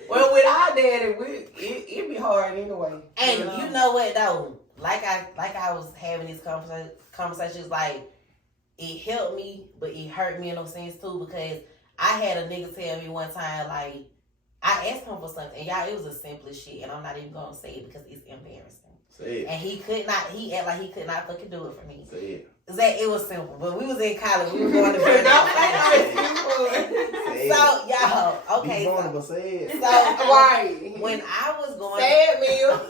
Well, with our daddy, it be hard anyway. And you know what, though? Like I was having these conversations, like, it helped me, but it hurt me in a sense, too, because I had a nigga tell me one time, like, I asked him for something, and y'all, it was the simplest shit, and I'm not even gonna say it because it's embarrassing. Say it. And he act like he could not fucking do it for me. Say it. Zach, it was simple, but we was in college, we were going to bed. So, y'all, okay. Be vulnerable, say it. So, Right. when I was going, Say it, Mia.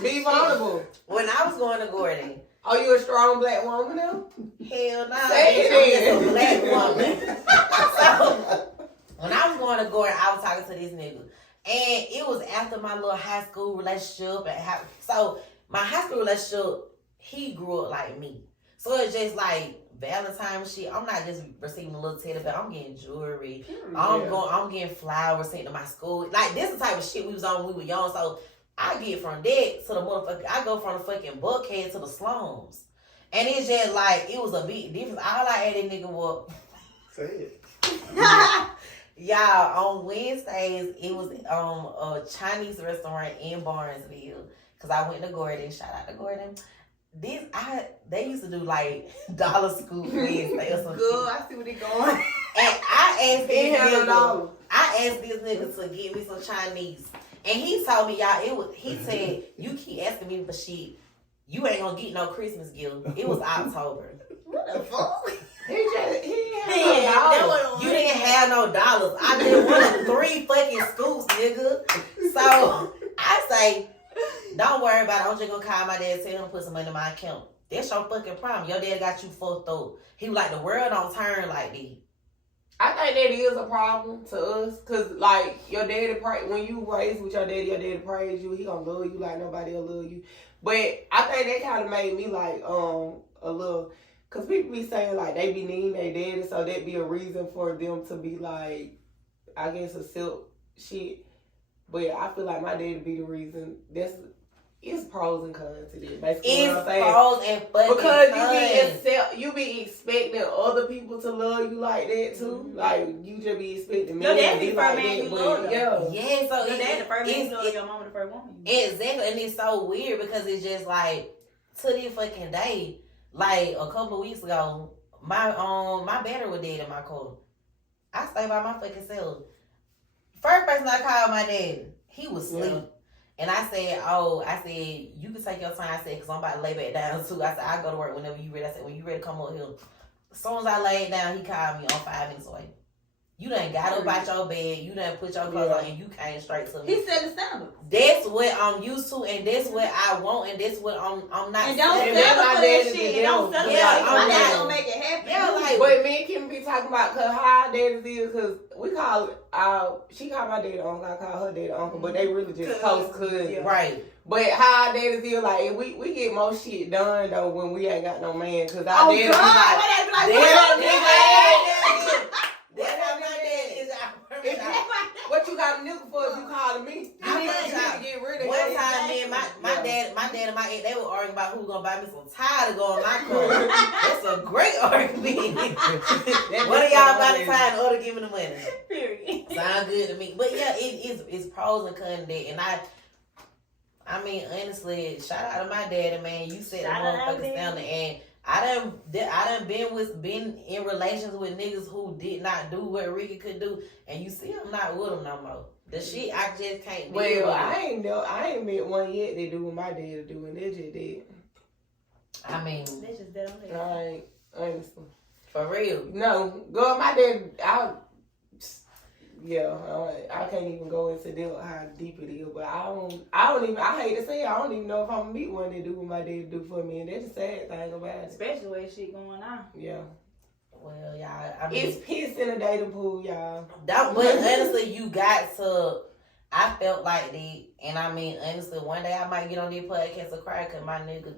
Be vulnerable. when I was going to Gordon, Are you a strong black woman now? hell no, Say I'm it just a black woman. So, when I was going to Gordon, I was talking to this nigga. And it was after my little high school relationship. So, my high school relationship, he grew up like me. So, it's just like Valentine's shit. I'm not just receiving a little teddy bear. I'm getting jewelry. I'm getting flowers sent to my school. Like, this is the type of shit we was on when we were young. So, I get from that to the motherfucker. I go from the fucking Buckhead to the slums. And it's just like, it was a big difference. All I added nigga was... Say it. Y'all, on Wednesdays, it was a Chinese restaurant in Barnesville. Because I went to Gordon. Shout out to Gordon. They used to do like Dollar Scoop Wednesday or something. Good, I see where they going. And I asked this nigga to get me some Chinese. And he told me, y'all, he said, you keep asking me for shit, you ain't gonna get no Christmas gift. It was October. What the fuck? He didn't have You didn't have no dollars. I did one of 3 fucking scoops, nigga. So I say, don't worry about it. I'm just gonna call my dad and tell him to put some money in my account. That's your fucking problem. Your dad got you fucked up. He was like, the world don't turn like this. I think that is a problem to us, cause like your daddy, when you raised with your daddy praise you. He gonna love you like nobody will love you. But I think that kind of made me like a little, cause people be saying like they be needing their daddy, so that be a reason for them to be like, I guess accept shit. But I feel like my daddy be the reason. It's pros and cons to this. Basically, It's what I'm saying. pros and fucking Because cons. you be expecting other people to love you like that too. Mm-hmm. Like you just be expecting me Your to daddy be the like first man that. you But love, yeah, Yeah, so Your dad the first man you love, it's your mama the first woman. exactly, and it's so weird because it's just like to this fucking day. Like a couple of weeks ago, my battery was dead in my car. I stay by my fucking self. First person I called my dad, he was asleep. Yeah. And I said, you can take your time. I said, because I'm about to lay back down too. I said, I'll go to work whenever you ready. I said, when you ready to come up here. As soon as I laid down, he called me on 5 minutes away. You done got up out your bed. You done put your clothes on and you came straight to me. He said the standard. That's what I'm used to, and that's what I want, and that's what I'm not. And don't setting. settle for that daddy shit. to Don't settle for Yeah, that. I'm My dad not. gonna make it happen. Yeah, like but me and Kim be talking about cause how our daddies is, cause we call she called my daddy uncle, I call her daddy uncle, but they really just close cousins. Yeah. right. But how our daddies is like we get more shit done though when we ain't got no man, cause our daddies be God, like, what they be like, Damn, what nigga. they That's how my dad is. If you- what you got a nigga for if you calling me? You I need tell to y'all, get rid of One him. time, me and my Yeah. dad and my ex, they were arguing about who was gonna buy me some tire to go in my car. That's a great argument. One of y'all buy the tire and the other give me the money. Period. Sound good to me. But yeah, it's pros and cons to that. And I mean, honestly, shout out to my daddy, man. You set the Shout out, motherfucking daddy. standard. And I done been in relations with niggas who did not do what Ricky could do. And you see, I'm not with him no more. The shit, I just can't deal with Well, it. I ain't met one yet that do what my daddy do, and they just did. I mean, They just dead on there. Right, honestly. for real. No, girl, my dad, I can't even go into how deep it is, but I hate to say it, I don't even know if I'm gonna meet one that do what my dad do for me, and that's the sad thing about it. Especially when shit going on. Yeah. Well, y'all, I mean, It's piss in a dating pool, y'all. but honestly, you got to. I felt like that, and I mean, honestly, one day I might get on this podcast and cry because my nigga,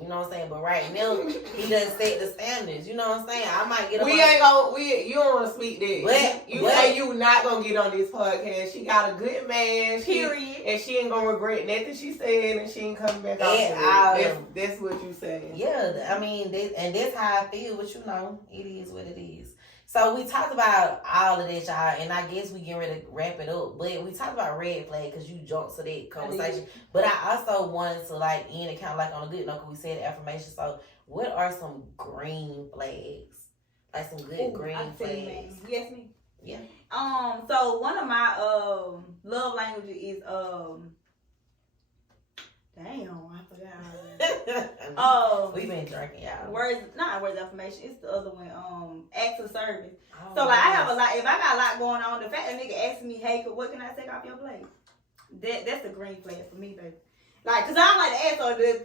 you know what I'm saying. But right now, he done set the standards. You know what I'm saying. I might get. You don't want to speak that. But- you but- say you not gonna get on this podcast. She got a good man. Period. And she ain't gonna regret nothing she said, and she ain't coming back Yeah, off. That's what you saying. Yeah, I mean, that's how I feel. But you know, it is what it is. So we talked about all of that, y'all, and I guess we getting ready to wrap it up. But we talked about red flag because you jumped to that conversation. But I also wanted to end it kind of like on a good note because we said affirmation. So what are some green flags? Like some good green flags. Yes, me. Yeah. So one of my love languages is damn, I forgot. We been drinking, y'all. Not words of affirmation. It's the other one. Acts of service. Oh, So like I have a lot. If I got a lot going on, the fact that nigga asking me, hey, what can I take off your plate? That's a green flag for me, baby. Like, cause I don't like to ask.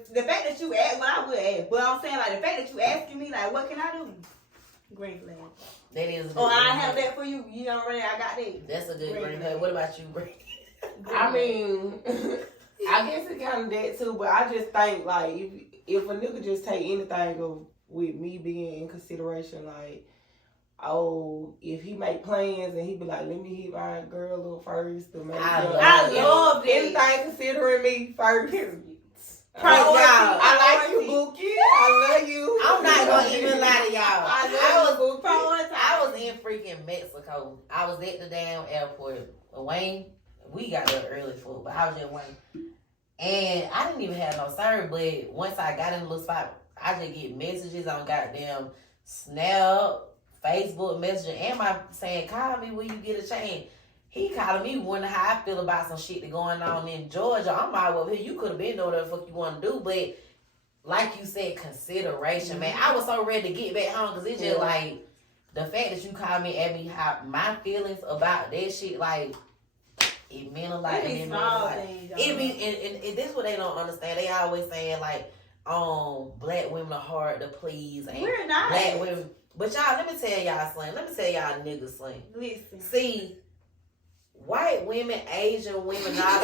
So the fact that you ask, well, I would ask, but I'm saying like the fact that you asking me, like, what can I do? Green flag. That is. A good Oh, I green have flag. that for you. You already, I got that. That's a good Green green flag. flag. What about you, Bre? I mean, I guess it kind of that too, but I just think like if a nigga just take anything with me being in consideration, like, oh, if he make plans and he be like, let me hit my girl up first, or maybe I love it. anything considering me first. Priority. I like you, Bookie. I love you. I'm not gonna even lie to y'all. I love you, Bookie. I was in freaking Mexico. I was at the damn airport. Wayne, we got there early for, but I was in Wayne. And I didn't even have no service, but once I got in the little spot, I just get messages on goddamn Snap, Facebook Messenger, and my saying, call me when you get a chance. He calling me wondering how I feel about some shit that going on in Georgia. I'm all over here. You could have been doing whatever the fuck you want to do, but like you said, consideration, man. I was so ready to get back home because it's just like the fact that you called me and asked me how my feelings about that shit, like, it meant a lot. It be small things, It be, and this what they don't understand. They always saying like, black women are hard to please. And We're not. Black women. But y'all, let me tell y'all something. Let me tell y'all niggas something. Listen. See, white women, Asian women, not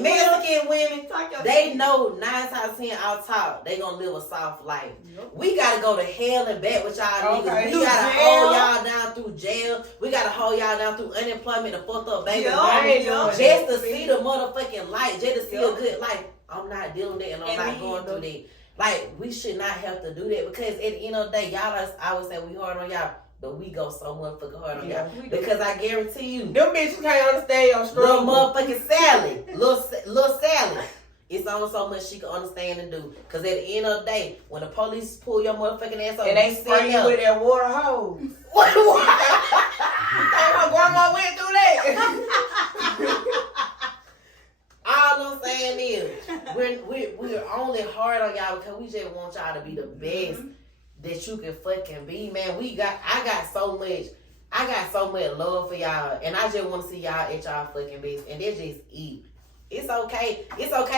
Mexican women, they know 9 times out of 10 out top, they gonna live a soft life. Yep. We gotta go to hell and back with y'all niggas. We gotta hold y'all down through jail. We gotta hold y'all down through unemployment and fucked up baby just to see the motherfucking light, just to see a good life. I'm not dealing with that and I'm not going through that. Like, we should not have to do that because at the end of the day, y'all, I always say we hard on y'all. But we go so motherfucking hard on y'all. Because I guarantee you. Them bitches can't understand your struggle. Little motherfucking Sally. Little Sally. It's only so much she can understand and do. Because at the end of the day, when the police pull your motherfucking ass up. And they spray you with that water hose. What? My grandma went through that. All I'm saying is, we're only hard on y'all because we just want y'all to be the best that you can fucking be, man. I got so much love for y'all, and I just want to see y'all at y'all fucking best, and that's just it. It's okay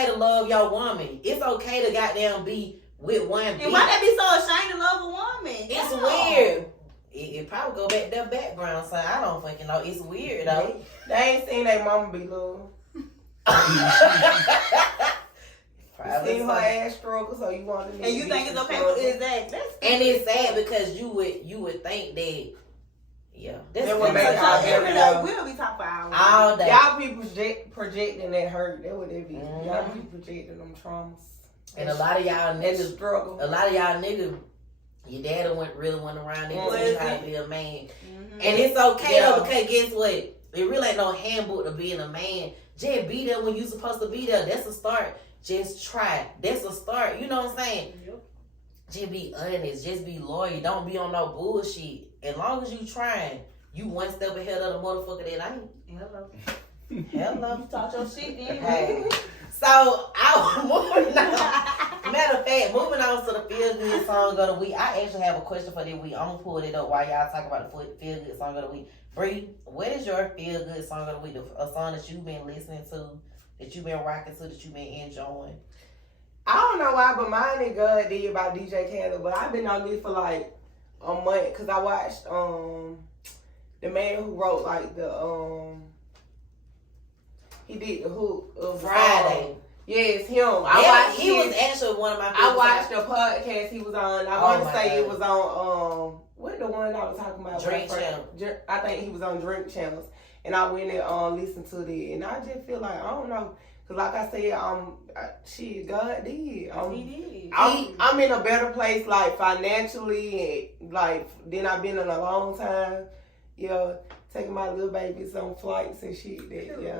to love your woman. It's okay to goddamn be with one bitch. And why they be so ashamed to love a woman? It's weird. It probably go back to their background, son. I don't fucking know. It's weird though. They ain't seen their mama be loved. You seen her ass struggle, so you want to. And you think it's okay with exactly? And it's sad because you would think that. Yeah, that would make y'all every day. We'll be talking for hours. All day. Y'all be projecting that hurt. That what they be. Y'all be projecting them traumas. And a lot of y'all niggas struggle. A lot of y'all niggas, your daddy really went around and trying to be a man. And it's okay though, because guess what? It really ain't no handbook to being a man. Just be there when you supposed to be there. That's a start. Just try. That's a start. You know what I'm saying? Yep. Just be honest. Just be loyal. Don't be on no bullshit. As long as you trying, you one step ahead of the motherfucker that ain't. Hello. Hello. You talk your shit then. Hey. So, moving on. Matter of fact, moving on to the Feel Good Song of the Week. I actually have a question for this week. I'm going to pull it up while y'all talk about the Feel Good Song of the Week. Bre, what is your Feel Good Song of the Week? A song that you've been listening to, that you've been rocking to, that you've been enjoying? I don't know why, but mine is God Did by DJ Khaled. But I've been on this for like a month because I watched the man who wrote like the he did the hook of Friday. Yes, him. He was actually one of my favorites. I watched the podcast he was on. I want to say it was on what the one I was talking about? Drink Channel. I think he was on Drink Channels. And I went and listened to it. And I just feel like, I don't know. Because like I said, God did. He did. I'm in a better place, like, financially, and, like, than I've been in a long time. Yeah, taking my little babies on flights and shit.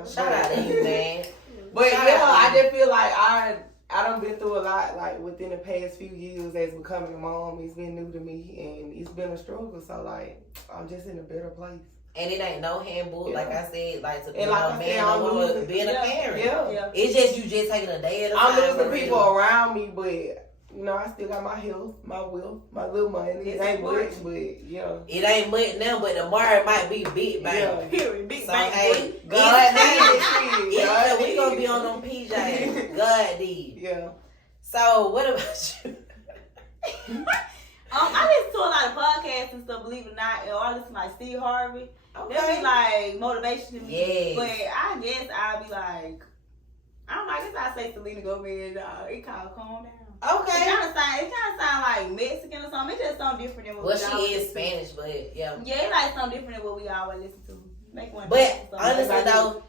Shout out to you, man. But, I just feel like I done been through a lot, like, within the past few years as becoming a mom. It's been new to me, and it's been a struggle. So, like, I'm just in a better place. And it ain't no handbook, like I said, like to be a man or being a parent. Yeah. It's just you just taking a day at a time. I'm losing people around me, but you know, I still got my health, my wealth, my little money. It ain't much, but yeah. It ain't much now, but tomorrow it might be big, baby. Yeah. Period. Big so, bang. hey, God did. We gonna be on them PJs. God did. Yeah. So, what about you? I listen to a lot of podcasts and stuff, believe it or not, or I listen to like Steve Harvey. Okay. They'll be like motivation to me. Yes. But I guess I'll be like, I don't know, I guess I say Selena Gomez, it kind of calm down. Okay. It kind of sound like Mexican or something. It's just something different than what we she always is Spanish, but yeah. Yeah, it's like something different than what we always listen to. Make one. But honestly though,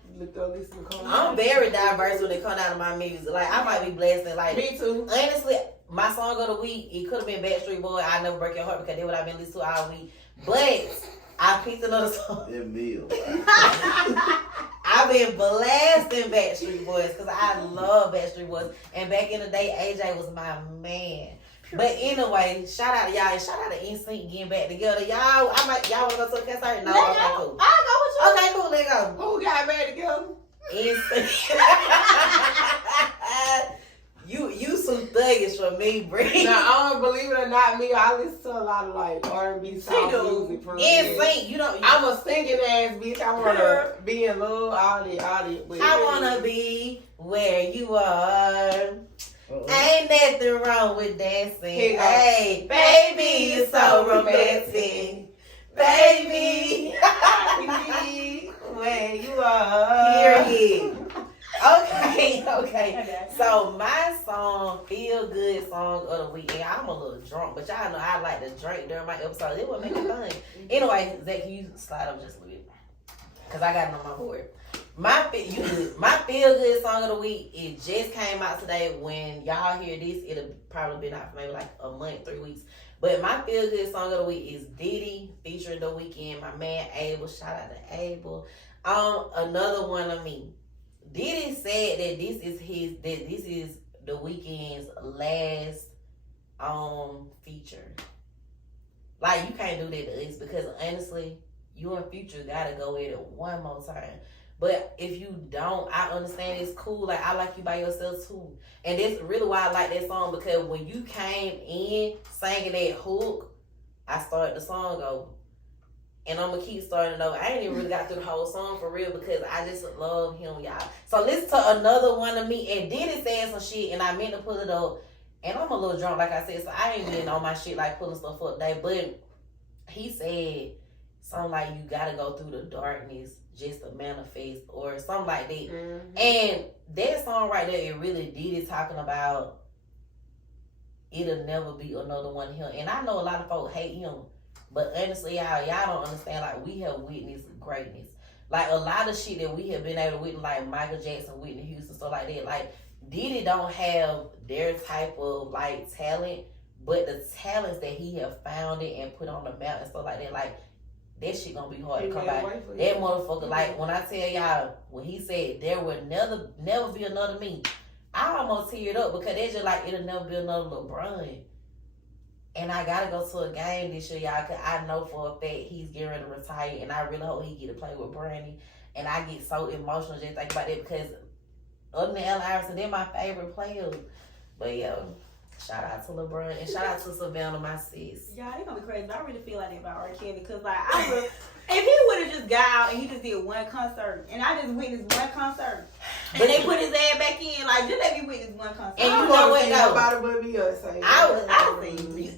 I'm very diverse when it comes out of my music. Like I might be blessed and like me too. Honestly, my song of the week, it could have been Backstreet Boy, I Never Break Your Heart, because that's what I've been listening to all week. But I picked another song. I've been blasting Backstreet Boys because I love Backstreet Boys. And back in the day, AJ was my man. But anyway, shout out to y'all and shout out to NSYNC getting back together. Y'all want to go to a concert? No, okay, cool. I'll go with you. Okay, cool, let's go. Who got back together? NSYNC. You some thuggish for for me, Bre. Now, believe it or not, me, I listen to a lot of like R&B soft music. For In sync, you know. I'm a singing ass bitch. I wanna be in love, all that. But I wanna be where you are. Ain't nothing wrong with dancing. Hey, baby, you're so romantic. Baby, where you are. Period. Okay. So my song, Feel Good Song of the Week, and I'm a little drunk, but y'all know I like to drink during my episode. It would make it fun. Anyway, Zach, can you slide up just a little bit? Because I got it on my board. My Feel Good Song of the Week, it just came out today. When y'all hear this, it'll probably been out for maybe like a month, 3 weeks. But my Feel Good Song of the Week is Diddy featuring The Weeknd, my man Abel. Shout out to Abel. Another One of Me. Diddy said that this is The Weeknd's last feature. Like, you can't do that to us because honestly, you and Future gotta go at it one more time. But if you don't, I understand it's cool. Like, I like you by yourself too. And that's really why I like that song, because when you came in singing that hook, I started the song over. And I'm going to keep starting over. I ain't even really got through the whole song for real because I just love him, y'all. So listen to Another One of Me. And Diddy said some shit, and I meant to pull it up. And I'm a little drunk, like I said, so I ain't been on my shit like pulling stuff up today. But he said something like, you got to go through the darkness just to manifest, or something like that. Mm-hmm. And that song right there, it really Diddy talking about it'll never be another one of him. And I know a lot of folks hate him. But honestly, y'all don't understand, like, we have witnessed greatness. Like, a lot of shit that we have been able to witness, like Michael Jackson, Whitney Houston, stuff like that. Like, Diddy don't have their type of, like, talent, but the talents that he have found it and put on the map and stuff like that, like, that shit gonna be hard to come by. That motherfucker, like, when I tell y'all, when he said there will never be another me, I almost teared up because that's just like, it'll never be another LeBron. And I gotta go to a game this year, y'all, because I know for a fact he's getting ready to retire, and I really hope he get to play with Brandy. And I get so emotional just thinking about that because other than Allen Iverson, they're my favorite players. But yo, shout out to LeBron and shout out to Savannah, my sis. Y'all, they gonna be crazy. But I really feel like that about R. Kelly because, like, if he would have just got out and he just did one concert, and I just witnessed one concert, and they put his ass back in, like, just let me witness one concert. And you know what, though? Nobody but Beyonce.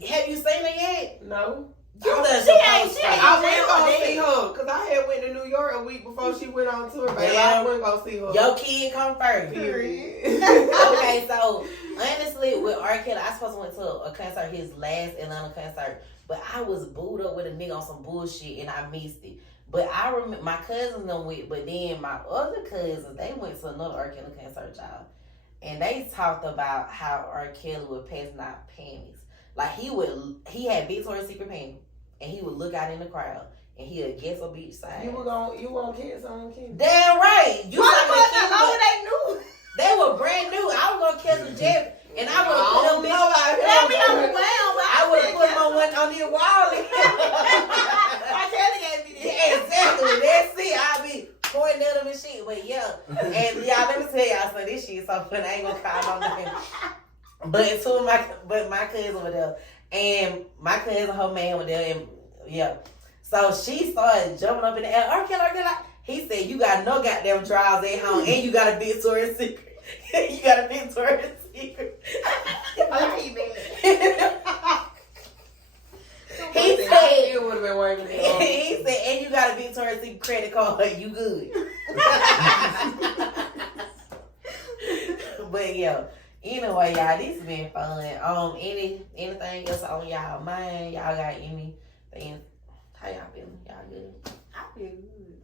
Have you seen her yet? No. She ain't I went to see her because I had went to New York a week before she went on tour. Baby, I went to go see her. Your kid come first. Period. Okay, so honestly, with R. Kelly, I supposed to went to a concert, his last Atlanta concert, but I was booed up with a nigga on some bullshit and I missed it. But I remember my cousins done went, but then my other cousins, they went to another R. Kelly concert, y'all. And they talked about how R. Kelly would pass out panties. Like, he had Victoria's Secret panties, and he would look out in the crowd, and he would guess a beach side. You won't kiss on Kim? Damn right. You how they knew? They were brand new. I was gonna catch a jet, and I would have put them bitches. I would have put them on the wall. R. Kelly gave me that. Yeah, exactly. That's it. I be pointing at them and shit. But yeah, and y'all, let me tell y'all, so this shit is so funny. I ain't gonna call no name. But my cousin were there, and my cousin, her man were there, and yeah. So she started jumping up in the air. R. Kelly. He said, "You got no goddamn drawers at home, and you got a Victoria's Secret. You got a Victoria's Secret." He said, "It would have been working." He said, "And you got a Victoria's Secret credit card. You good?" But yeah. Anyway, y'all, this has been fun. Anything else on y'all mind? Y'all got anything? How y'all feeling? Y'all good? I feel good.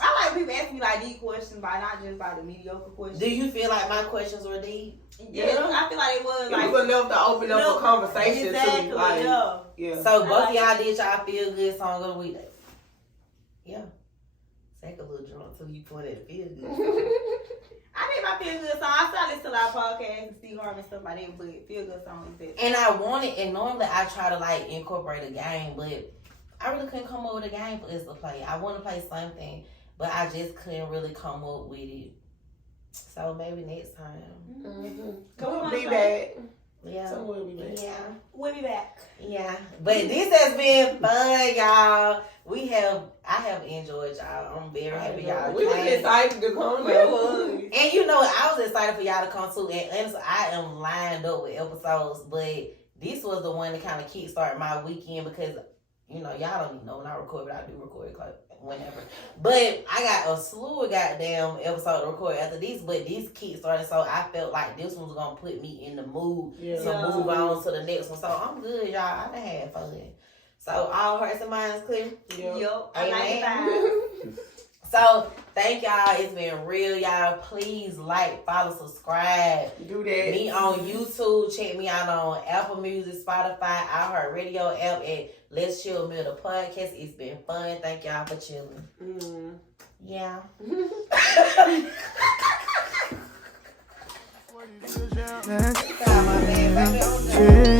I like people asking me like these questions, by not just like the mediocre questions. Do you feel like my questions were deep? Yeah, I feel like it was like enough to open up a conversation. Exactly. Too. Like, yeah. So both of y'all did y'all feel good song of the week? Yeah. Zach a little drunk until you pointed at feel good. I think my feel good song. I started listening to a lot of podcasts and Steve Harvey and stuff like that, but feel good song is it. And I wanted, and normally I try to like incorporate a game, but I really couldn't come up with a game for us to play. I want to play something, but I just couldn't really come up with it. So maybe next time. Come on, be back. Yeah. So we'll be back. Yeah. We'll be back. Yeah. But this has been fun, y'all. I have enjoyed y'all. I'm very happy y'all We was came. excited to come. We was. And you know, I was excited for y'all to come too. And honestly, I am lined up with episodes, but this was the one to kind of kickstart my weekend because, you know, y'all don't even know when I record, but I do record like whenever. But I got a slew of goddamn episodes to record after this, but this kickstarted, so I felt like this one was gonna put me in the mood to move on to the next one. So I'm good, y'all. I done had fun. So all hearts and minds clear. Yup. Amen. So thank y'all. It's been real, y'all. Please like, follow, subscribe. Do that. Me on YouTube. Check me out on Apple Music, Spotify, iHeartRadio app at Let's Chill Mill the podcast. It's been fun. Thank y'all for chilling. Yeah. Let's